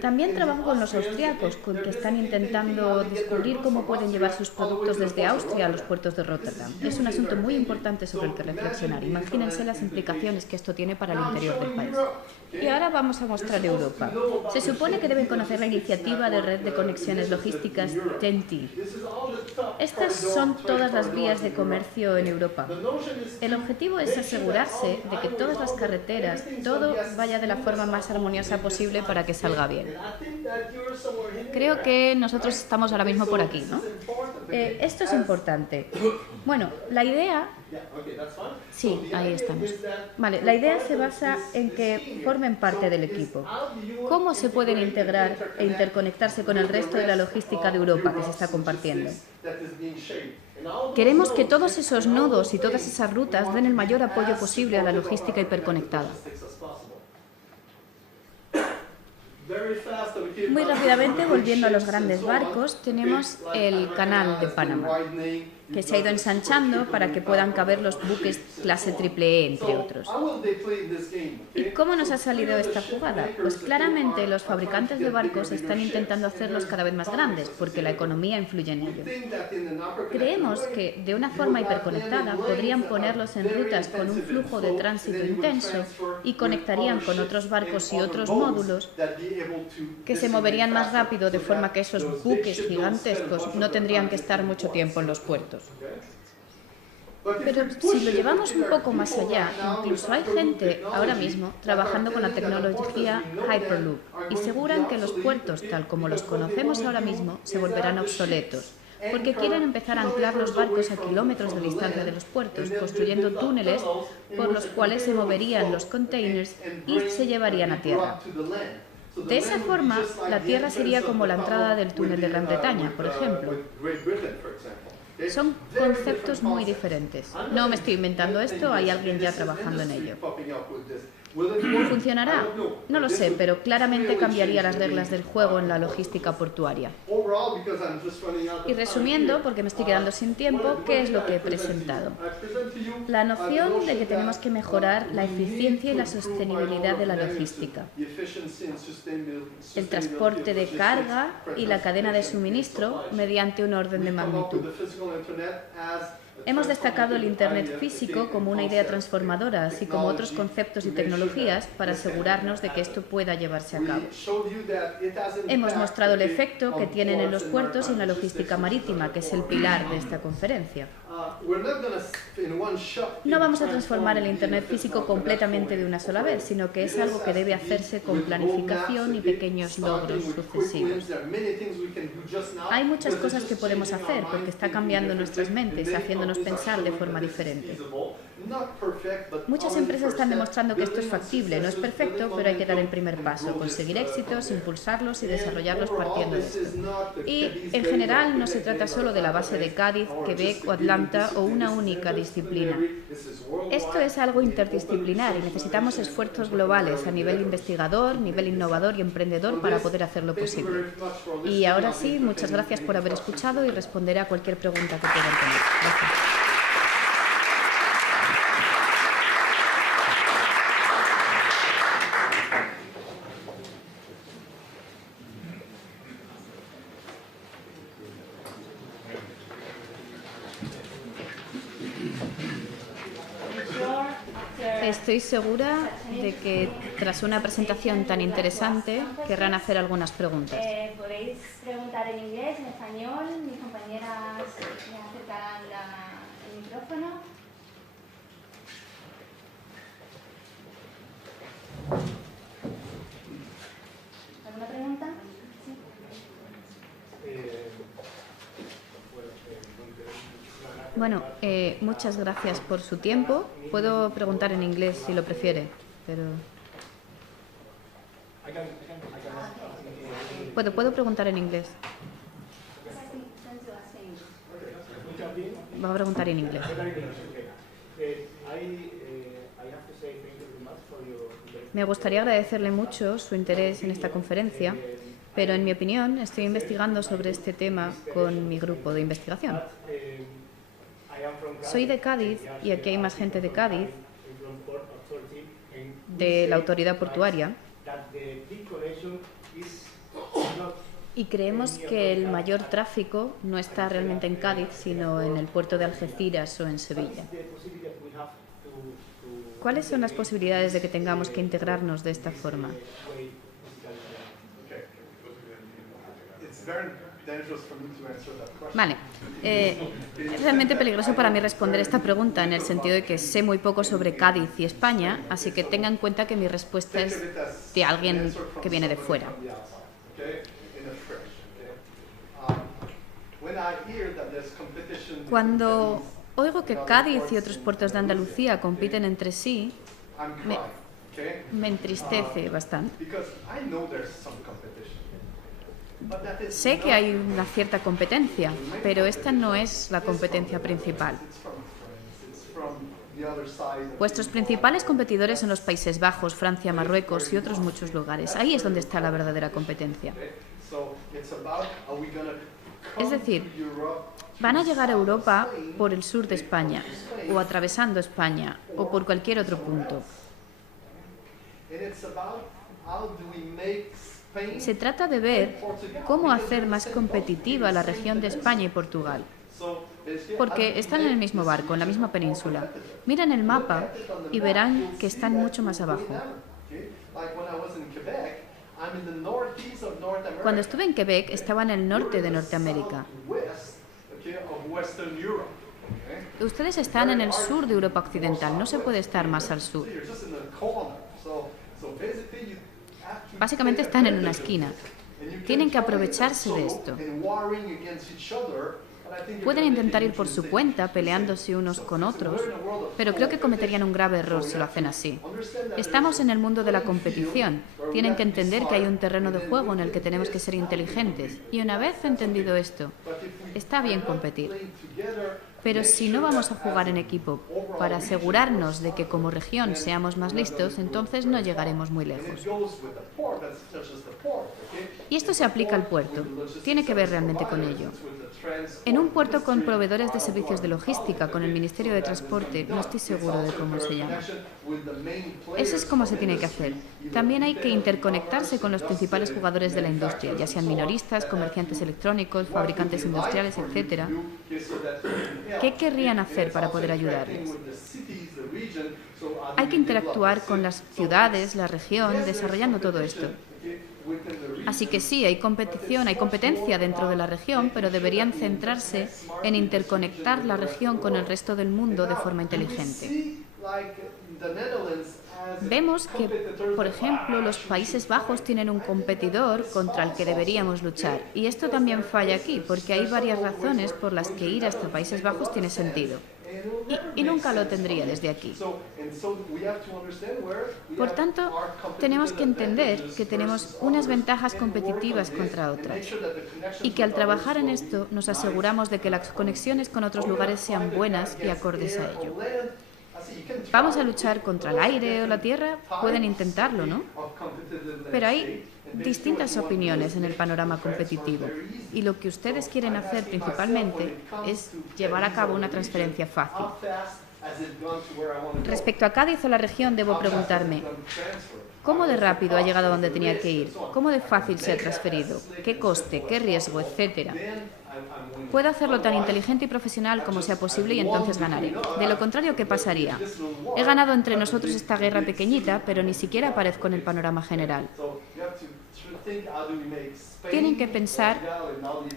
También trabajo con los austriacos, con que están intentando descubrir cómo pueden llevar sus productos desde Austria a los puertos de Rotterdam. Es un asunto muy importante sobre el que reflexionar. Imagínense las implicaciones que esto tiene para el interior del país. Y ahora vamos a mostrar Europa. Se supone que deben conocer la iniciativa de Red de Conexiones Logísticas TEN-T. Estas son todas las vías de comercio en Europa. El objetivo es asegurarse de que todas las carreteras, todo vaya de la forma más armoniosa posible para que salga bien. Creo que nosotros estamos ahora mismo por aquí, ¿no? Esto es importante. Bueno, la idea... Sí, ahí estamos. Vale, la idea se basa en que formen parte del equipo. ¿Cómo se pueden integrar e interconectarse con el resto de la logística de Europa que se está compartiendo? Queremos que todos esos nodos y todas esas rutas den el mayor apoyo posible a la logística hiperconectada. Muy rápidamente, volviendo a los grandes barcos, tenemos el canal de Panamá, que se ha ido ensanchando para que puedan caber los buques clase triple E, entre otros. ¿Y cómo nos ha salido esta jugada? Pues claramente los fabricantes de barcos están intentando hacerlos cada vez más grandes, porque la economía influye en ello. Creemos que, de una forma hiperconectada, podrían ponerlos en rutas con un flujo de tránsito intenso y conectarían con otros barcos y otros módulos que se moverían más rápido, de forma que esos buques gigantescos no tendrían que estar mucho tiempo en los puertos. Pero si lo llevamos un poco más allá, incluso hay gente ahora mismo trabajando con la tecnología Hyperloop y aseguran que los puertos, tal como los conocemos ahora mismo, se volverán obsoletos, porque quieren empezar a anclar los barcos a kilómetros de distancia de los puertos, construyendo túneles por los cuales se moverían los containers y se llevarían a tierra. De esa forma, la tierra sería como la entrada del túnel de Gran Bretaña, por ejemplo. Son conceptos muy diferentes. No me estoy inventando esto, hay alguien ya trabajando en ello. ¿Funcionará? No lo sé, pero claramente cambiaría las reglas del juego en la logística portuaria. Y resumiendo, porque me estoy quedando sin tiempo, ¿qué es lo que he presentado? La noción de que tenemos que mejorar la eficiencia y la sostenibilidad de la logística, el transporte de carga y la cadena de suministro mediante un orden de magnitud. Hemos destacado el Internet físico como una idea transformadora, así como otros conceptos y tecnologías para asegurarnos de que esto pueda llevarse a cabo. Hemos mostrado el efecto que tienen en los puertos y en la logística marítima, que es el pilar de esta conferencia. No vamos a transformar el Internet físico completamente de una sola vez, sino que es algo que debe hacerse con planificación y pequeños logros sucesivos. Hay muchas cosas que podemos hacer porque está cambiando nuestras mentes, haciéndonos pensar de forma diferente. Muchas empresas están demostrando que esto es factible, no es perfecto, pero hay que dar el primer paso, conseguir éxitos, impulsarlos y desarrollarlos partiendo de esto. Y, en general, no se trata solo de la base de Cádiz, Quebec o Atlanta o una única disciplina. Esto es algo interdisciplinar y necesitamos esfuerzos globales a nivel investigador, nivel innovador y emprendedor para poder hacerlo posible. Y ahora sí, muchas gracias por haber escuchado y responderé a cualquier pregunta que puedan tener. Gracias. Estoy segura de que tras una presentación tan interesante querrán hacer algunas preguntas. Podéis preguntar en inglés, en español, mis compañeras me acercarán el micrófono. ¿Alguna pregunta? ¿Sí? Bueno, muchas gracias por su tiempo. Puedo preguntar en inglés si lo prefiere, pero... Puedo preguntar en inglés. Va a preguntar en inglés. Hay Me gustaría agradecerle mucho su interés en esta conferencia, pero en mi opinión estoy investigando sobre este tema con mi grupo de investigación. Soy de Cádiz y aquí hay más gente de Cádiz, de la autoridad portuaria, y creemos que el mayor tráfico no está realmente en Cádiz, sino en el puerto de Algeciras o en Sevilla. ¿Cuáles son las posibilidades de que tengamos que integrarnos de esta forma? Vale. Es realmente peligroso para mí responder esta pregunta en el sentido de que sé muy poco sobre Cádiz y España, así que tenga en cuenta que mi respuesta es de alguien que viene de fuera. Cuando oigo que Cádiz y otros puertos de Andalucía compiten entre sí, me entristece bastante. Sé que hay una cierta competencia, pero esta no es la competencia principal. Vuestros principales competidores son los Países Bajos, Francia, Marruecos y otros muchos lugares. Ahí es donde está la verdadera competencia. Es decir, van a llegar a Europa por el sur de España, o atravesando España, o por cualquier otro punto. Se trata de ver cómo hacer más competitiva la región de España y Portugal, porque están en el mismo barco, en la misma península. Miren el mapa y verán que están mucho más abajo. Cuando estuve en Quebec, estaba en el norte de Norteamérica. Ustedes están en el sur de Europa Occidental, no se puede estar más al sur. Básicamente están en una esquina. Tienen que aprovecharse de esto. Pueden intentar ir por su cuenta, peleándose unos con otros, pero creo que cometerían un grave error si lo hacen así. Estamos en el mundo de la competición. Tienen que entender que hay un terreno de juego en el que tenemos que ser inteligentes. Y una vez entendido esto, está bien competir. Pero si no vamos a jugar en equipo para asegurarnos de que como región seamos más listos, entonces no llegaremos muy lejos. Y esto se aplica al puerto. Tiene que ver realmente con ello. En un puerto con proveedores de servicios de logística, con el Ministerio de Transporte, no estoy seguro de cómo se llama. Eso es como se tiene que hacer. También hay que interconectarse con los principales jugadores de la industria, ya sean minoristas, comerciantes electrónicos, fabricantes industriales, etc. ¿Qué querrían hacer para poder ayudarles? Hay que interactuar con las ciudades, la región, desarrollando todo esto. Así que sí, hay competición, hay competencia dentro de la región, pero deberían centrarse en interconectar la región con el resto del mundo de forma inteligente. Vemos que, por ejemplo, los Países Bajos tienen un competidor contra el que deberíamos luchar. Y esto también falla aquí, porque hay varias razones por las que ir hasta Países Bajos tiene sentido. Y nunca lo tendría desde aquí. Por tanto, tenemos que entender que tenemos unas ventajas competitivas contra otras y que al trabajar en esto nos aseguramos de que las conexiones con otros lugares sean buenas y acordes a ello. ¿Vamos a luchar contra el aire o la tierra? Pueden intentarlo, ¿no? Pero hay distintas opiniones en el panorama competitivo y lo que ustedes quieren hacer principalmente es llevar a cabo una transferencia fácil. Respecto a Cádiz o la región, debo preguntarme, ¿cómo de rápido ha llegado a donde tenía que ir? ¿Cómo de fácil se ha transferido? ¿Qué coste? ¿Qué riesgo? Etcétera. Puedo hacerlo tan inteligente y profesional como sea posible y entonces ganaré. De lo contrario, ¿qué pasaría? He ganado entre nosotros esta guerra pequeñita, pero ni siquiera aparezco en el panorama general. Tienen que pensar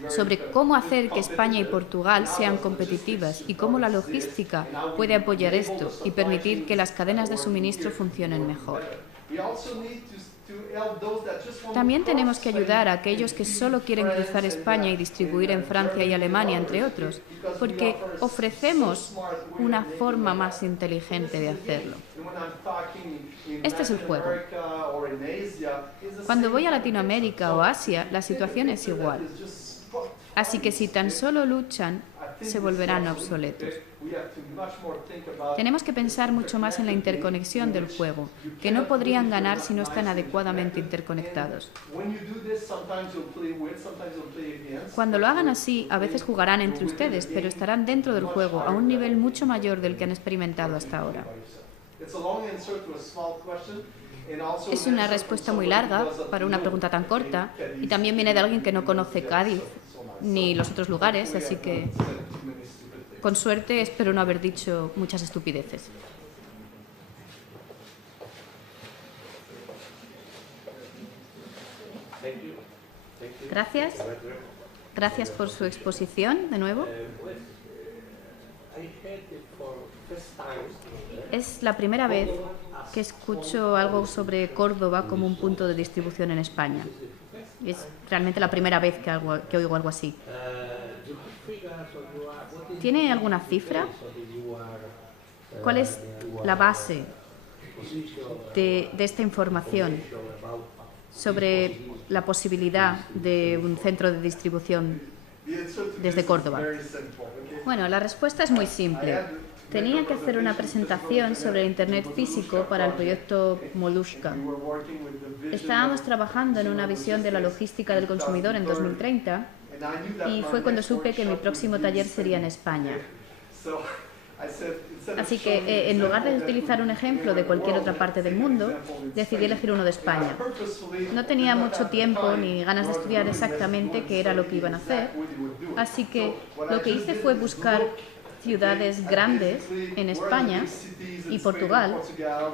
sobre cómo hacer que España y Portugal sean competitivas y cómo la logística puede apoyar esto y permitir que las cadenas de suministro funcionen mejor. También tenemos que ayudar a aquellos que solo quieren cruzar España y distribuir en Francia y Alemania, entre otros, porque ofrecemos una forma más inteligente de hacerlo. Este es el juego. Cuando voy a Latinoamérica o Asia, la situación es igual. Así que si tan solo luchan, se volverán obsoletos. Tenemos que pensar mucho más en la interconexión del juego, que no podrían ganar si no están adecuadamente interconectados. Cuando lo hagan así, a veces jugarán entre ustedes, pero estarán dentro del juego a un nivel mucho mayor del que han experimentado hasta ahora. Es una respuesta muy larga para una pregunta tan corta, y también viene de alguien que no conoce Cádiz ni los otros lugares, así que con suerte espero no haber dicho muchas estupideces. Gracias. Gracias por su exposición, de nuevo. Es la primera vez que escucho algo sobre Córdoba como un punto de distribución en España. Es realmente la primera vez que oigo algo así. ¿Tiene alguna cifra? ¿Cuál es la base de esta información sobre la posibilidad de un centro de distribución desde Córdoba? Bueno, la respuesta es muy simple. Tenía que hacer una presentación sobre el Internet físico para el proyecto Molushka. Estábamos trabajando en una visión de la logística del consumidor en 2030 y fue cuando supe que mi próximo taller sería en España. Así que en lugar de utilizar un ejemplo de cualquier otra parte del mundo, decidí elegir uno de España. No tenía mucho tiempo ni ganas de estudiar exactamente qué era lo que iban a hacer, así que lo que hice fue buscar ciudades grandes en España y Portugal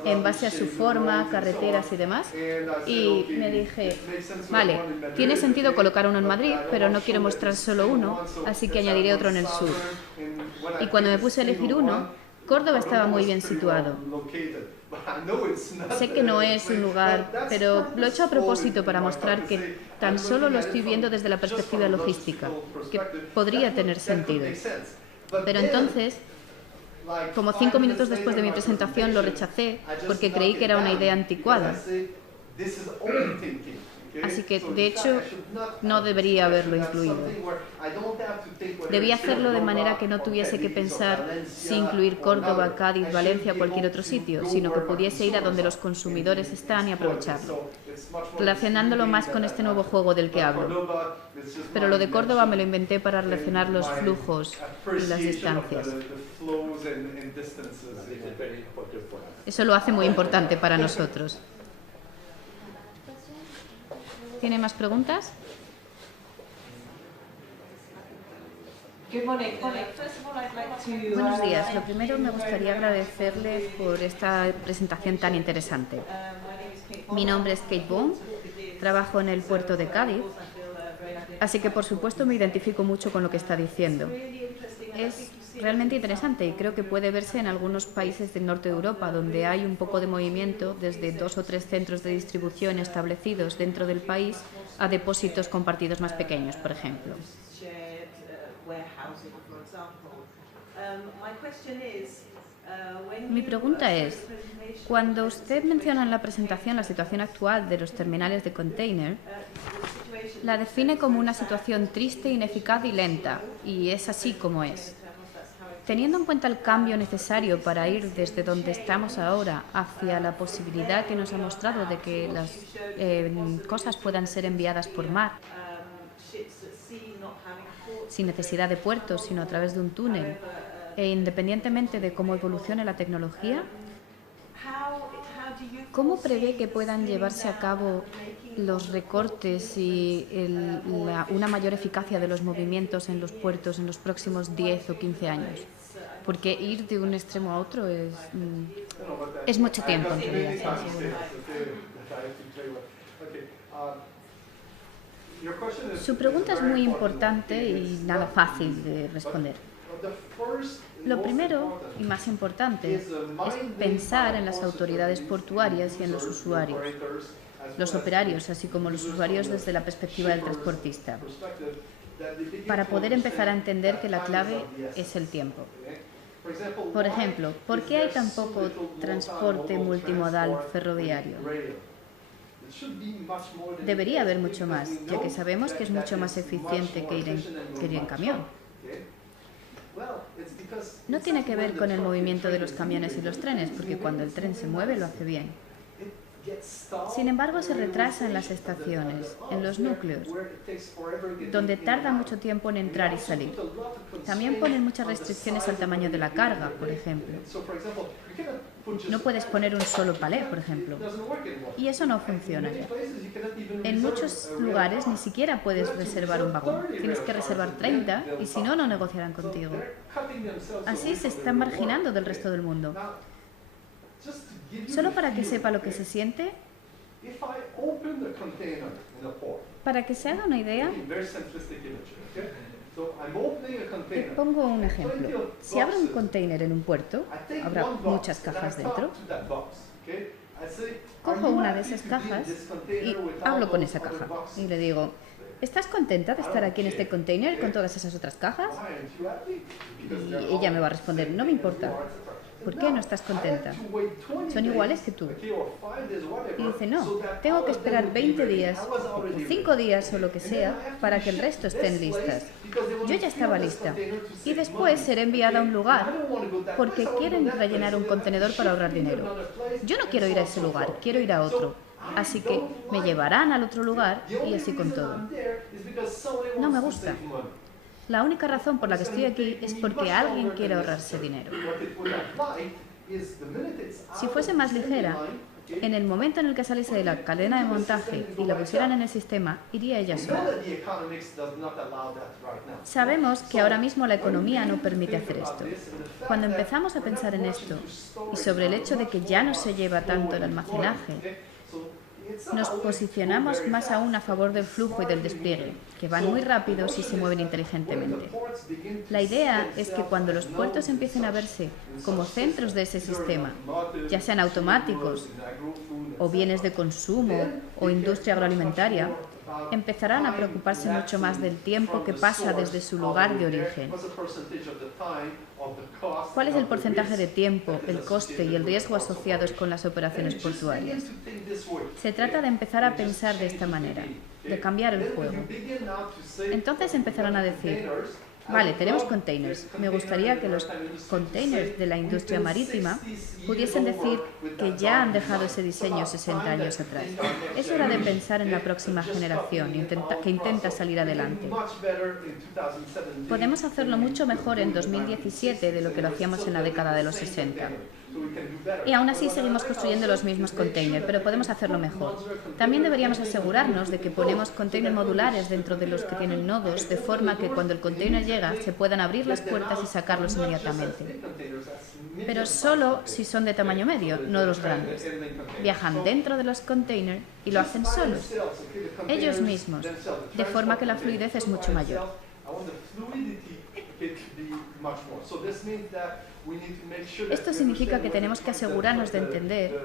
en base a su forma, carreteras y demás, y me dije, vale, tiene sentido colocar uno en Madrid, pero no quiero mostrar solo uno, así que añadiré otro en el sur. Y cuando me puse a elegir uno, Córdoba estaba muy bien situado. Sé que no es un lugar, pero lo he hecho a propósito para mostrar que tan solo lo estoy viendo desde la perspectiva logística, que podría tener sentido. Pero entonces, como 5 minutos después de mi presentación, lo rechacé porque creí que era una idea anticuada. Así que, de hecho, no debería haberlo incluido. Debía hacerlo de manera que no tuviese que pensar si incluir Córdoba, Cádiz, Valencia o cualquier otro sitio, sino que pudiese ir a donde los consumidores están y aprovecharlo, relacionándolo más con este nuevo juego del que hablo. Pero lo de Córdoba me lo inventé para relacionar los flujos y las distancias. Eso lo hace muy importante para nosotros. ¿Tiene más preguntas? Buenos días. Lo primero, me gustaría agradecerle por esta presentación tan interesante. Mi nombre es Kate Bond, trabajo en el puerto de Cádiz, así que por supuesto me identifico mucho con lo que está diciendo. Es realmente interesante y creo que puede verse en algunos países del norte de Europa, donde hay un poco de movimiento desde 2 o 3 centros de distribución establecidos dentro del país a depósitos compartidos más pequeños, por ejemplo. Mi pregunta es, cuando usted menciona en la presentación la situación actual de los terminales de container, la define como una situación triste, ineficaz y lenta, y es así como es. Teniendo en cuenta el cambio necesario para ir desde donde estamos ahora hacia la posibilidad que nos ha mostrado de que las cosas puedan ser enviadas por mar, sin necesidad de puertos, sino a través de un túnel, e independientemente de cómo evolucione la tecnología, ¿cómo prevé que puedan llevarse a cabo los recortes y una mayor eficacia de los movimientos en los puertos en los próximos 10 o 15 años? Porque ir de un extremo a otro es mucho tiempo, en realidad. Su pregunta es muy importante y nada fácil de responder. Lo primero y más importante es pensar en las autoridades portuarias y en los usuarios, los operarios, así como los usuarios desde la perspectiva del transportista, para poder empezar a entender que la clave es el tiempo. Por ejemplo, ¿por qué hay tan poco transporte multimodal ferroviario? Debería haber mucho más, ya que sabemos que es mucho más eficiente que ir en camión. No tiene que ver con el movimiento de los camiones y los trenes, porque cuando el tren se mueve lo hace bien. Sin embargo, se retrasa en las estaciones, en los núcleos, donde tarda mucho tiempo en entrar y salir. También ponen muchas restricciones al tamaño de la carga, por ejemplo. No puedes poner un solo palé, por ejemplo. Y eso no funciona ya. En muchos lugares ni siquiera puedes reservar un vagón. Tienes que reservar 30 y si no, no negociarán contigo. Así se están marginando del resto del mundo. Solo para que sepa lo que se siente, para que se haga una idea, te pongo un ejemplo. Si abro un container en un puerto, habrá muchas cajas dentro. Cojo una de esas cajas y hablo con esa caja. Y le digo, ¿estás contenta de estar aquí en este container con todas esas otras cajas? Y ella me va a responder, no me importa. ¿Por qué no estás contenta? Son iguales que tú. Y dice, no, tengo que esperar 20 días, o 5 días o lo que sea, para que el resto estén listas. Yo ya estaba lista. Y después seré enviada a un lugar porque quieren rellenar un contenedor para ahorrar dinero. Yo no quiero ir a ese lugar, quiero ir a otro. Así que me llevarán al otro lugar y así con todo. No me gusta. La única razón por la que estoy aquí es porque alguien quiere ahorrarse dinero. Si fuese más ligera, en el momento en el que saliese de la cadena de montaje y la pusieran en el sistema, iría ella sola. Sabemos que ahora mismo la economía no permite hacer esto. Cuando empezamos a pensar en esto y sobre el hecho de que ya no se lleva tanto el almacenaje, nos posicionamos más aún a favor del flujo y del despliegue, que van muy rápidos y se mueven inteligentemente. La idea es que cuando los puertos empiecen a verse como centros de ese sistema, ya sean automáticos o bienes de consumo o industria agroalimentaria, empezarán a preocuparse mucho más del tiempo que pasa desde su lugar de origen. ¿Cuál es el porcentaje de tiempo, el coste y el riesgo asociados con las operaciones portuarias? Se trata de empezar a pensar de esta manera, de cambiar el juego. Entonces empezarán a decir, vale, tenemos containers. Me gustaría que los containers de la industria marítima pudiesen decir que ya han dejado ese diseño 60 años atrás. Es hora de pensar en la próxima generación que intenta salir adelante. Podemos hacerlo mucho mejor en 2017 de lo que lo hacíamos en la década de los 60. Y aún así seguimos construyendo los mismos containers, pero podemos hacerlo mejor. También deberíamos asegurarnos de que ponemos containers modulares dentro de los que tienen nodos, de forma que cuando el container llega se puedan abrir las puertas y sacarlos inmediatamente. Pero solo si son de tamaño medio, no los grandes. Viajan dentro de los containers y lo hacen solos, ellos mismos, de forma que la fluidez es mucho mayor. Esto significa que tenemos que asegurarnos de entender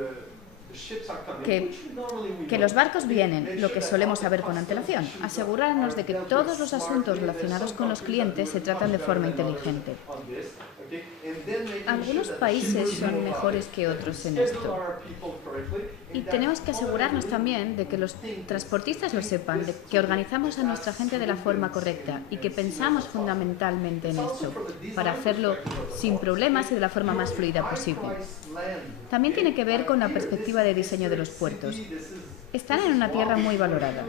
que los barcos vienen, lo que solemos saber con antelación. Asegurarnos de que todos los asuntos relacionados con los clientes se tratan de forma inteligente. Algunos países son mejores que otros en esto. Y tenemos que asegurarnos también de que los transportistas lo sepan, de que organizamos a nuestra gente de la forma correcta y que pensamos fundamentalmente en esto, para hacerlo sin problemas y de la forma más fluida posible. También tiene que ver con la perspectiva de diseño de los puertos. Están en una tierra muy valorada,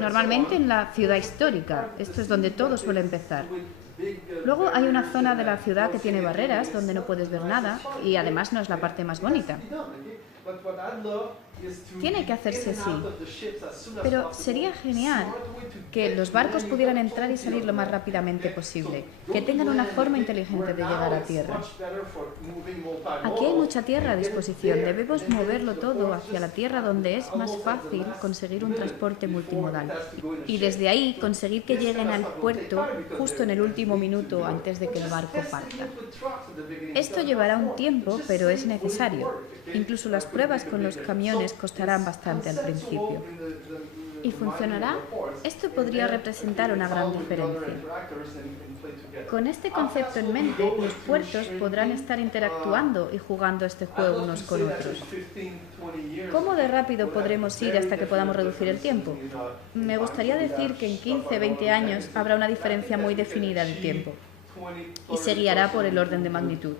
normalmente en la ciudad histórica. Esto es donde todo suele empezar. Luego hay una zona de la ciudad que tiene barreras donde no puedes ver nada y además no es la parte más bonita. Tiene que hacerse así, pero sería genial que los barcos pudieran entrar y salir lo más rápidamente posible, que tengan una forma inteligente de llegar a tierra. Aquí hay mucha tierra a disposición, debemos moverlo todo hacia la tierra donde es más fácil conseguir un transporte multimodal y desde ahí conseguir que lleguen al puerto justo en el último minuto antes de que el barco parta. Esto llevará un tiempo, pero es necesario. Incluso las pruebas con los camiones costarán bastante al principio. ¿Y funcionará? Esto podría representar una gran diferencia. Con este concepto en mente, los puertos podrán estar interactuando y jugando este juego unos con otros. ¿Cómo de rápido podremos ir hasta que podamos reducir el tiempo? Me gustaría decir que en 15-20 años habrá una diferencia muy definida de tiempo. y se guiará por el orden de magnitud.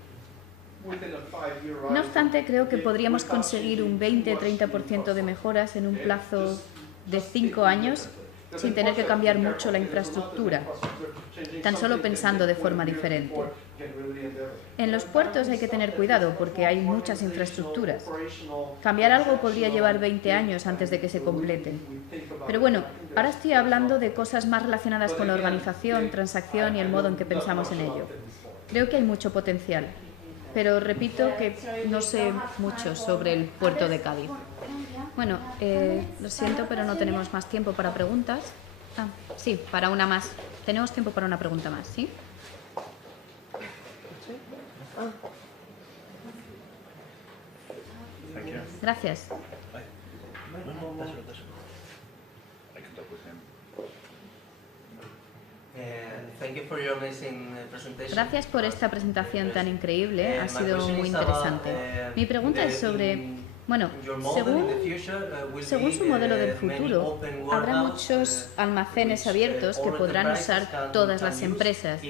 No obstante, creo que podríamos conseguir un 20-30% de mejoras en un plazo de 5 años sin tener que cambiar mucho la infraestructura, tan solo pensando de forma diferente. En los puertos hay que tener cuidado porque hay muchas infraestructuras. Cambiar algo podría llevar 20 años antes de que se complete. Pero bueno, ahora estoy hablando de cosas más relacionadas con la organización, transacción y el modo en que pensamos en ello. Creo que hay mucho potencial, pero repito que no sé mucho sobre el puerto de Cádiz. Bueno, lo siento, pero no tenemos más tiempo para preguntas. Ah, sí, para una más. Tenemos tiempo para una pregunta más, ¿sí? Gracias. Gracias por esta presentación tan increíble, ha sido muy interesante. Mi pregunta es sobre, bueno, según su modelo del futuro, habrá muchos almacenes abiertos que podrán usar todas las empresas,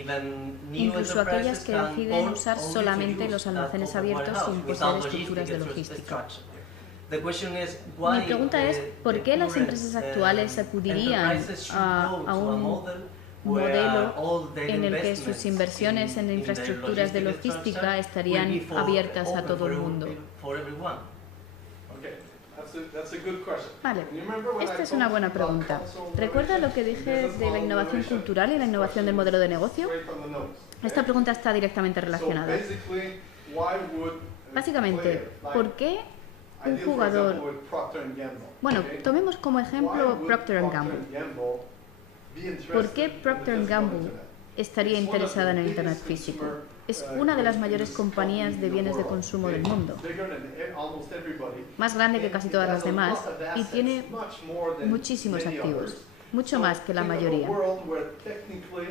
incluso aquellas que deciden usar solamente los almacenes abiertos sin poseer estructuras de logística. Mi pregunta es, ¿por qué las empresas actuales acudirían a un modelo en el que sus inversiones en infraestructuras de logística estarían abiertas a todo el mundo? Vale, esta es una buena pregunta. ¿Recuerda lo que dije de la innovación cultural y la innovación del modelo de negocio? Esta pregunta está directamente relacionada. Básicamente, ¿por qué un jugador... Bueno, tomemos como ejemplo Procter & Gamble. ¿Por qué Procter & Gamble estaría interesada en el Internet físico? Es una de las mayores compañías de bienes de consumo del mundo, más grande que casi todas las demás, y tiene muchísimos activos, mucho más que la mayoría.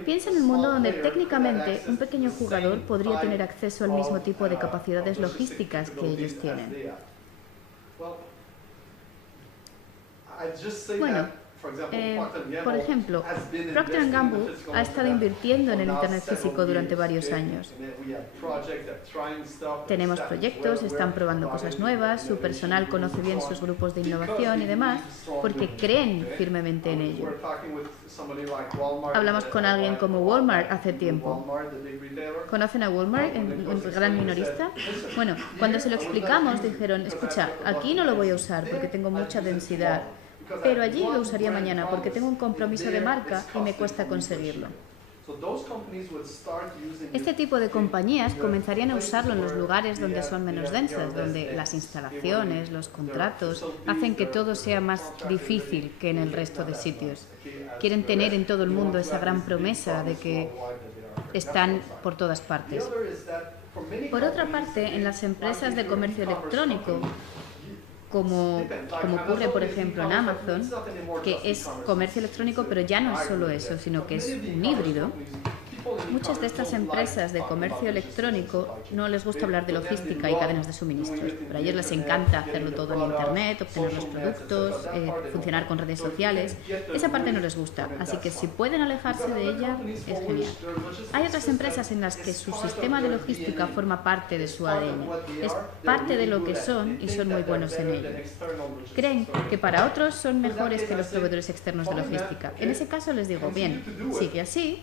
Piensa en un mundo donde técnicamente un pequeño jugador podría tener acceso al mismo tipo de capacidades logísticas que ellos tienen. Bueno, por ejemplo, Procter & Gamble ha estado invirtiendo en el Internet físico durante varios años. Tenemos proyectos, están probando cosas nuevas, su personal conoce bien sus grupos de innovación y demás, porque creen firmemente en ello. Hablamos con alguien como Walmart hace tiempo. ¿Conocen a Walmart, el gran minorista? Bueno, cuando se lo explicamos dijeron, escucha, aquí no lo voy a usar porque tengo mucha densidad, pero allí lo usaría mañana porque tengo un compromiso de marca y me cuesta conseguirlo. Este tipo de compañías comenzarían a usarlo en los lugares donde son menos densas, donde las instalaciones, los contratos, hacen que todo sea más difícil que en el resto de sitios. Quieren tener en todo el mundo esa gran promesa de que están por todas partes. Por otra parte, en las empresas de comercio electrónico, como ocurre por ejemplo en Amazon, que es comercio electrónico, pero ya no es solo eso, sino que es un híbrido. Muchas de estas empresas de comercio electrónico no les gusta hablar de logística y cadenas de suministros, pero a ellos les encanta hacerlo todo en Internet, obtener los productos, funcionar con redes sociales. Esa parte no les gusta, así que si pueden alejarse de ella, es genial. Hay otras empresas en las que su sistema de logística forma parte de su ADN, es parte de lo que son y son muy buenos en ello. Creen que para otros son mejores que los proveedores externos de logística. En ese caso les digo, bien, sigue así,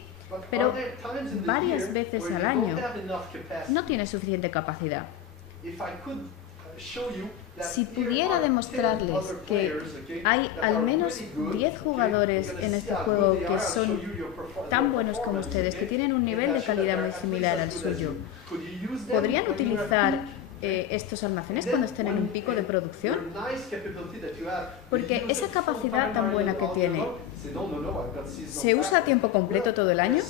pero varias veces al año no tiene suficiente capacidad. Si pudiera demostrarles que hay al menos 10 jugadores en este juego que son tan buenos como ustedes, que tienen un nivel de calidad muy similar al suyo, ¿podrían utilizar estos almacenes cuando estén en un pico de producción? Porque esa capacidad tan buena que tiene, ¿se usa a tiempo completo todo el año?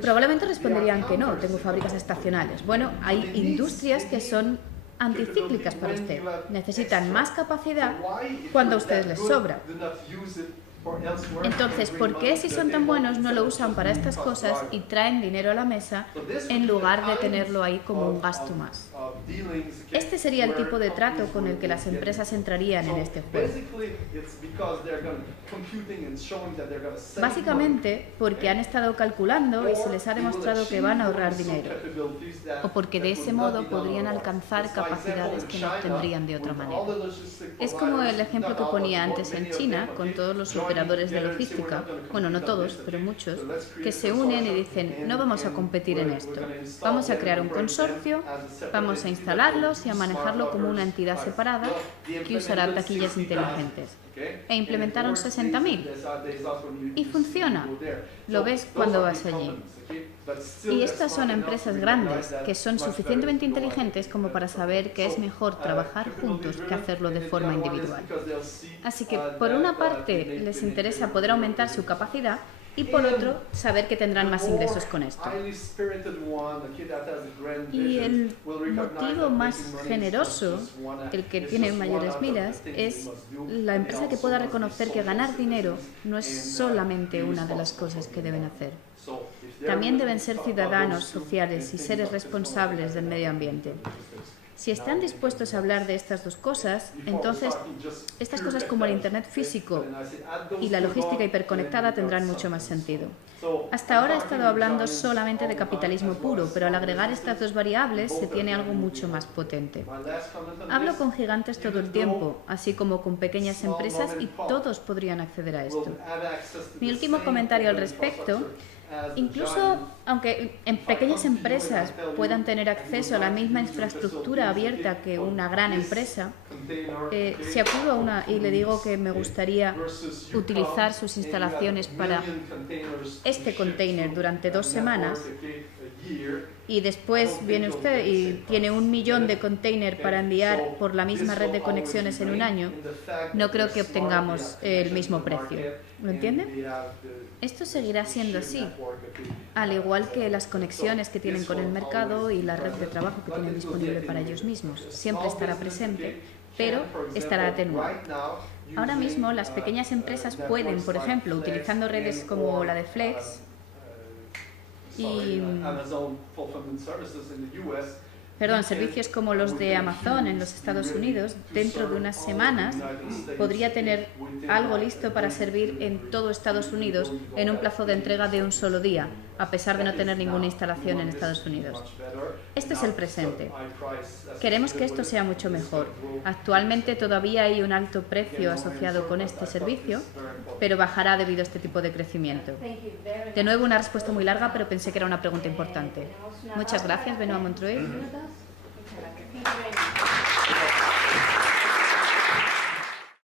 Probablemente responderían que no, tengo fábricas estacionales. Bueno, hay industrias que son anticíclicas para usted. Necesitan más capacidad cuando a ustedes les sobra. Entonces, ¿por qué si son tan buenos no lo usan para estas cosas y traen dinero a la mesa en lugar de tenerlo ahí como un gasto más? Este sería el tipo de trato con el que las empresas entrarían en este juego. Básicamente porque han estado calculando y se les ha demostrado que van a ahorrar dinero, o porque de ese modo podrían alcanzar capacidades que no obtendrían de otra manera. Es como el ejemplo que ponía antes en China, con todos los operadores de logística, bueno, no todos, pero muchos, que se unen y dicen, no vamos a competir en esto, vamos a crear un consorcio, vamos a instalarlos y a manejarlo como una entidad separada que usará taquillas inteligentes. E implementaron 60.000. Y funciona. Lo ves cuando vas allí. Y estas son empresas grandes que son suficientemente inteligentes como para saber que es mejor trabajar juntos que hacerlo de forma individual. Así que, por una parte, les interesa poder aumentar su capacidad y por otro, saber que tendrán más ingresos con esto. Y el motivo más generoso, el que tiene mayores miras, es la empresa que pueda reconocer que ganar dinero no es solamente una de las cosas que deben hacer. También deben ser ciudadanos sociales y seres responsables del medio ambiente. Si están dispuestos a hablar de estas dos cosas, entonces estas cosas como el Internet físico y la logística hiperconectada tendrán mucho más sentido. Hasta ahora he estado hablando solamente de capitalismo puro, pero al agregar estas dos variables se tiene algo mucho más potente. Hablo con gigantes todo el tiempo, así como con pequeñas empresas, y todos podrían acceder a esto. Mi último comentario al respecto: incluso aunque en pequeñas empresas puedan tener acceso a la misma infraestructura abierta que una gran empresa, si acudo a una y le digo que me gustaría utilizar sus instalaciones para este container durante 2 semanas, y después viene usted y tiene 1 millón de containers para enviar por la misma red de conexiones en un año, no creo que obtengamos el mismo precio. ¿Lo entiende? Esto seguirá siendo así, al igual que las conexiones que tienen con el mercado y la red de trabajo que tienen disponible para ellos mismos. Siempre estará presente, pero estará atenuado. Ahora mismo las pequeñas empresas pueden, por ejemplo, utilizando redes como la de Flex y servicios como los de Amazon en los Estados Unidos, dentro de unas semanas podría tener algo listo para servir en todo Estados Unidos en un plazo de entrega de un solo día, a pesar de no tener ninguna instalación en Estados Unidos. Este es el presente. Queremos que esto sea mucho mejor. Actualmente todavía hay un alto precio asociado con este servicio, pero bajará debido a este tipo de crecimiento. De nuevo, una respuesta muy larga, pero pensé que era una pregunta importante. Muchas gracias, Benoît Montreuil.